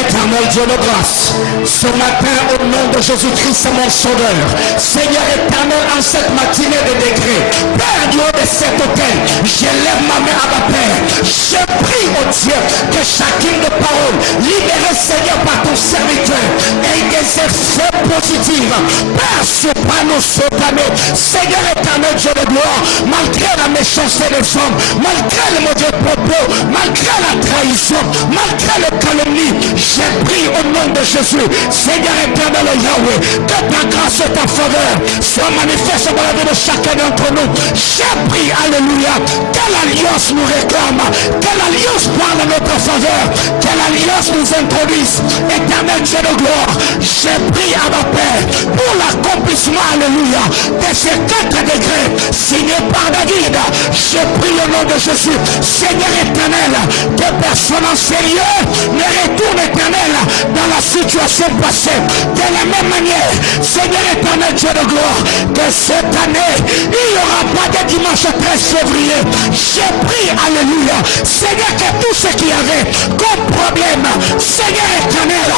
Éternel Dieu de grâce, ce matin au nom de Jésus-Christ, mon sauveur, Seigneur éternel, en cette matinée de décret, Père du haut de cet autel, je lève ma main à ma Père, je prie au Dieu que chacune de paroles libérée Seigneur par ton serviteur ait des effets positifs. Père soprano soprano, Seigneur éternel Dieu de gloire, malgré la méchanceté des hommes, malgré le mauvais propos, malgré la trahison, malgré le calomnie, j'ai pris au nom de Jésus, Seigneur éternel Yahweh, que ta grâce et ta faveur soient manifestes dans la vie de chacun d'entre nous. J'ai pris, alléluia, que l'alliance nous réclame, que l'alliance parle à notre faveur, que l'alliance nous introduise. Éternel Dieu de gloire, j'ai pris à ma Père pour l'accomplissement, alléluia, de ces 4 degrés signés par David. J'ai pris au nom de Jésus, Seigneur éternel, que personne en sérieux ne retourne éternel dans la situation passée. De la même manière, Seigneur éternel Dieu de gloire, que cette année il n'y aura pas de dimanche 13 février. J'ai pris, alléluia, Seigneur, que tout ce qu'il y avait comme problème, Seigneur éternel,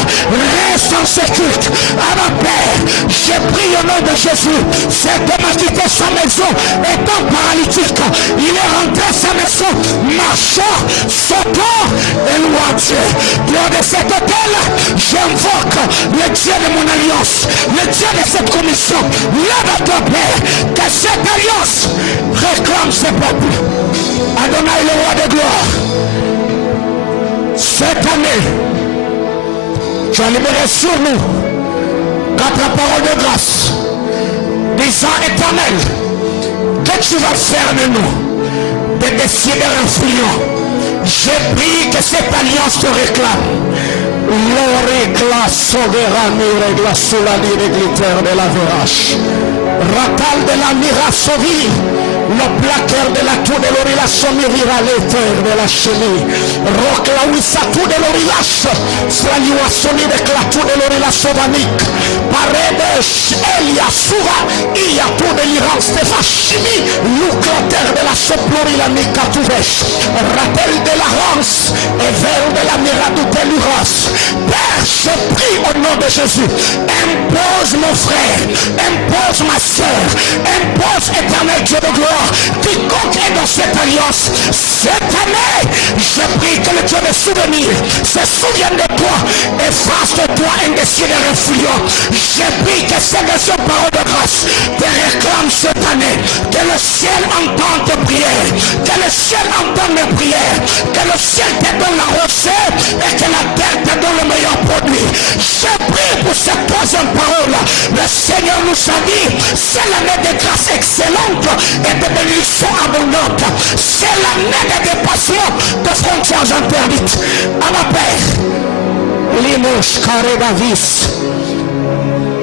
reste en ce culte. À ma Père, j'ai pris au nom de Jésus, cet homme a quitté sa maison étant paralytique, il est rentré à sa maison marchant, sautant et louant Dieu. Lors de cet hôtel, j'invoque le Dieu de mon alliance, le Dieu de cette commission. Lève à toi, Père, que cette alliance réclame ce peuple. Adonai, le roi de gloire, cette année, tu as libéré sur nous 4 paroles de grâce, disant éternel, que tu vas faire de nous des décideurs influents. J'ai pris que cette alliance te réclame. Le régla souverain, régla sous la ligne de la verache. Ratal de la mira sauvi. Le plaqueur de la tour de l'orilas mirira l'éther de la chenille. Roc la wissa tour de l'orilas. Sraliwa soni de la tour de l'orilas sovanique. Paredes Elia Soura. Ia tour de l'Iran Stéphane Chimi. Lucrater de la soplori la Mikatouvesh. Rappel de la rance. Et vers de la miradou de l'Uras. Père, je prie au nom de Jésus. Impose mon frère. Impose ma soeur. Impose éternel Dieu de gloire. Quiconque est dans cette alliance, cette année, je prie que le Dieu de souvenir se souvienne de toi et fasse de toi un décideur influent. Je prie que ces deux paroles de grâce te réclament cette année. Que le ciel entende tes prières, que le ciel entende mes prières, que le ciel te donne la recette et que la terre te donne le meilleur produit. Je prie pour cette troisième parole. Le Seigneur nous a dit, c'est l'année de grâce excellente et de bénédiction abondante. C'est l'année de dépassement de frontières interdites. À ma Père, Limos Karedavis,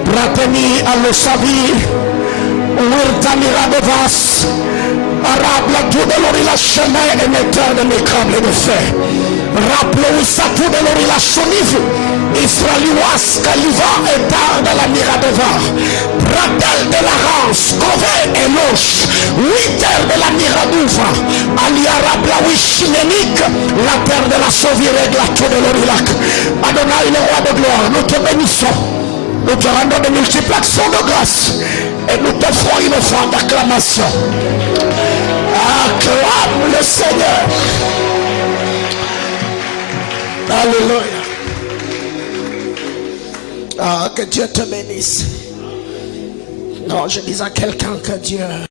Brateni Alosavir, Urtamira Devas, Arabe la tour de l'ori la chemin émetteur de mes câbles de fer. Rappelez-vous sa tour de l'ori la chenive. Israéliwas Kaliva et Dar de la Miradeva. Bratel de la Rance, Kové et Loche. 8 heures de la Miradouva. Aliara Blaoui Chinénique. La terre de la Sauvirée de la tour de l'Orilac. Adonai le roi de gloire, nous te bénissons. Nous te rendons de multiples actions de grâce. Et nous t'offrons une offrande d'acclamation. Acclame le Seigneur. Alléluia. Ah, que Dieu te bénisse. Non, je dis à quelqu'un que Dieu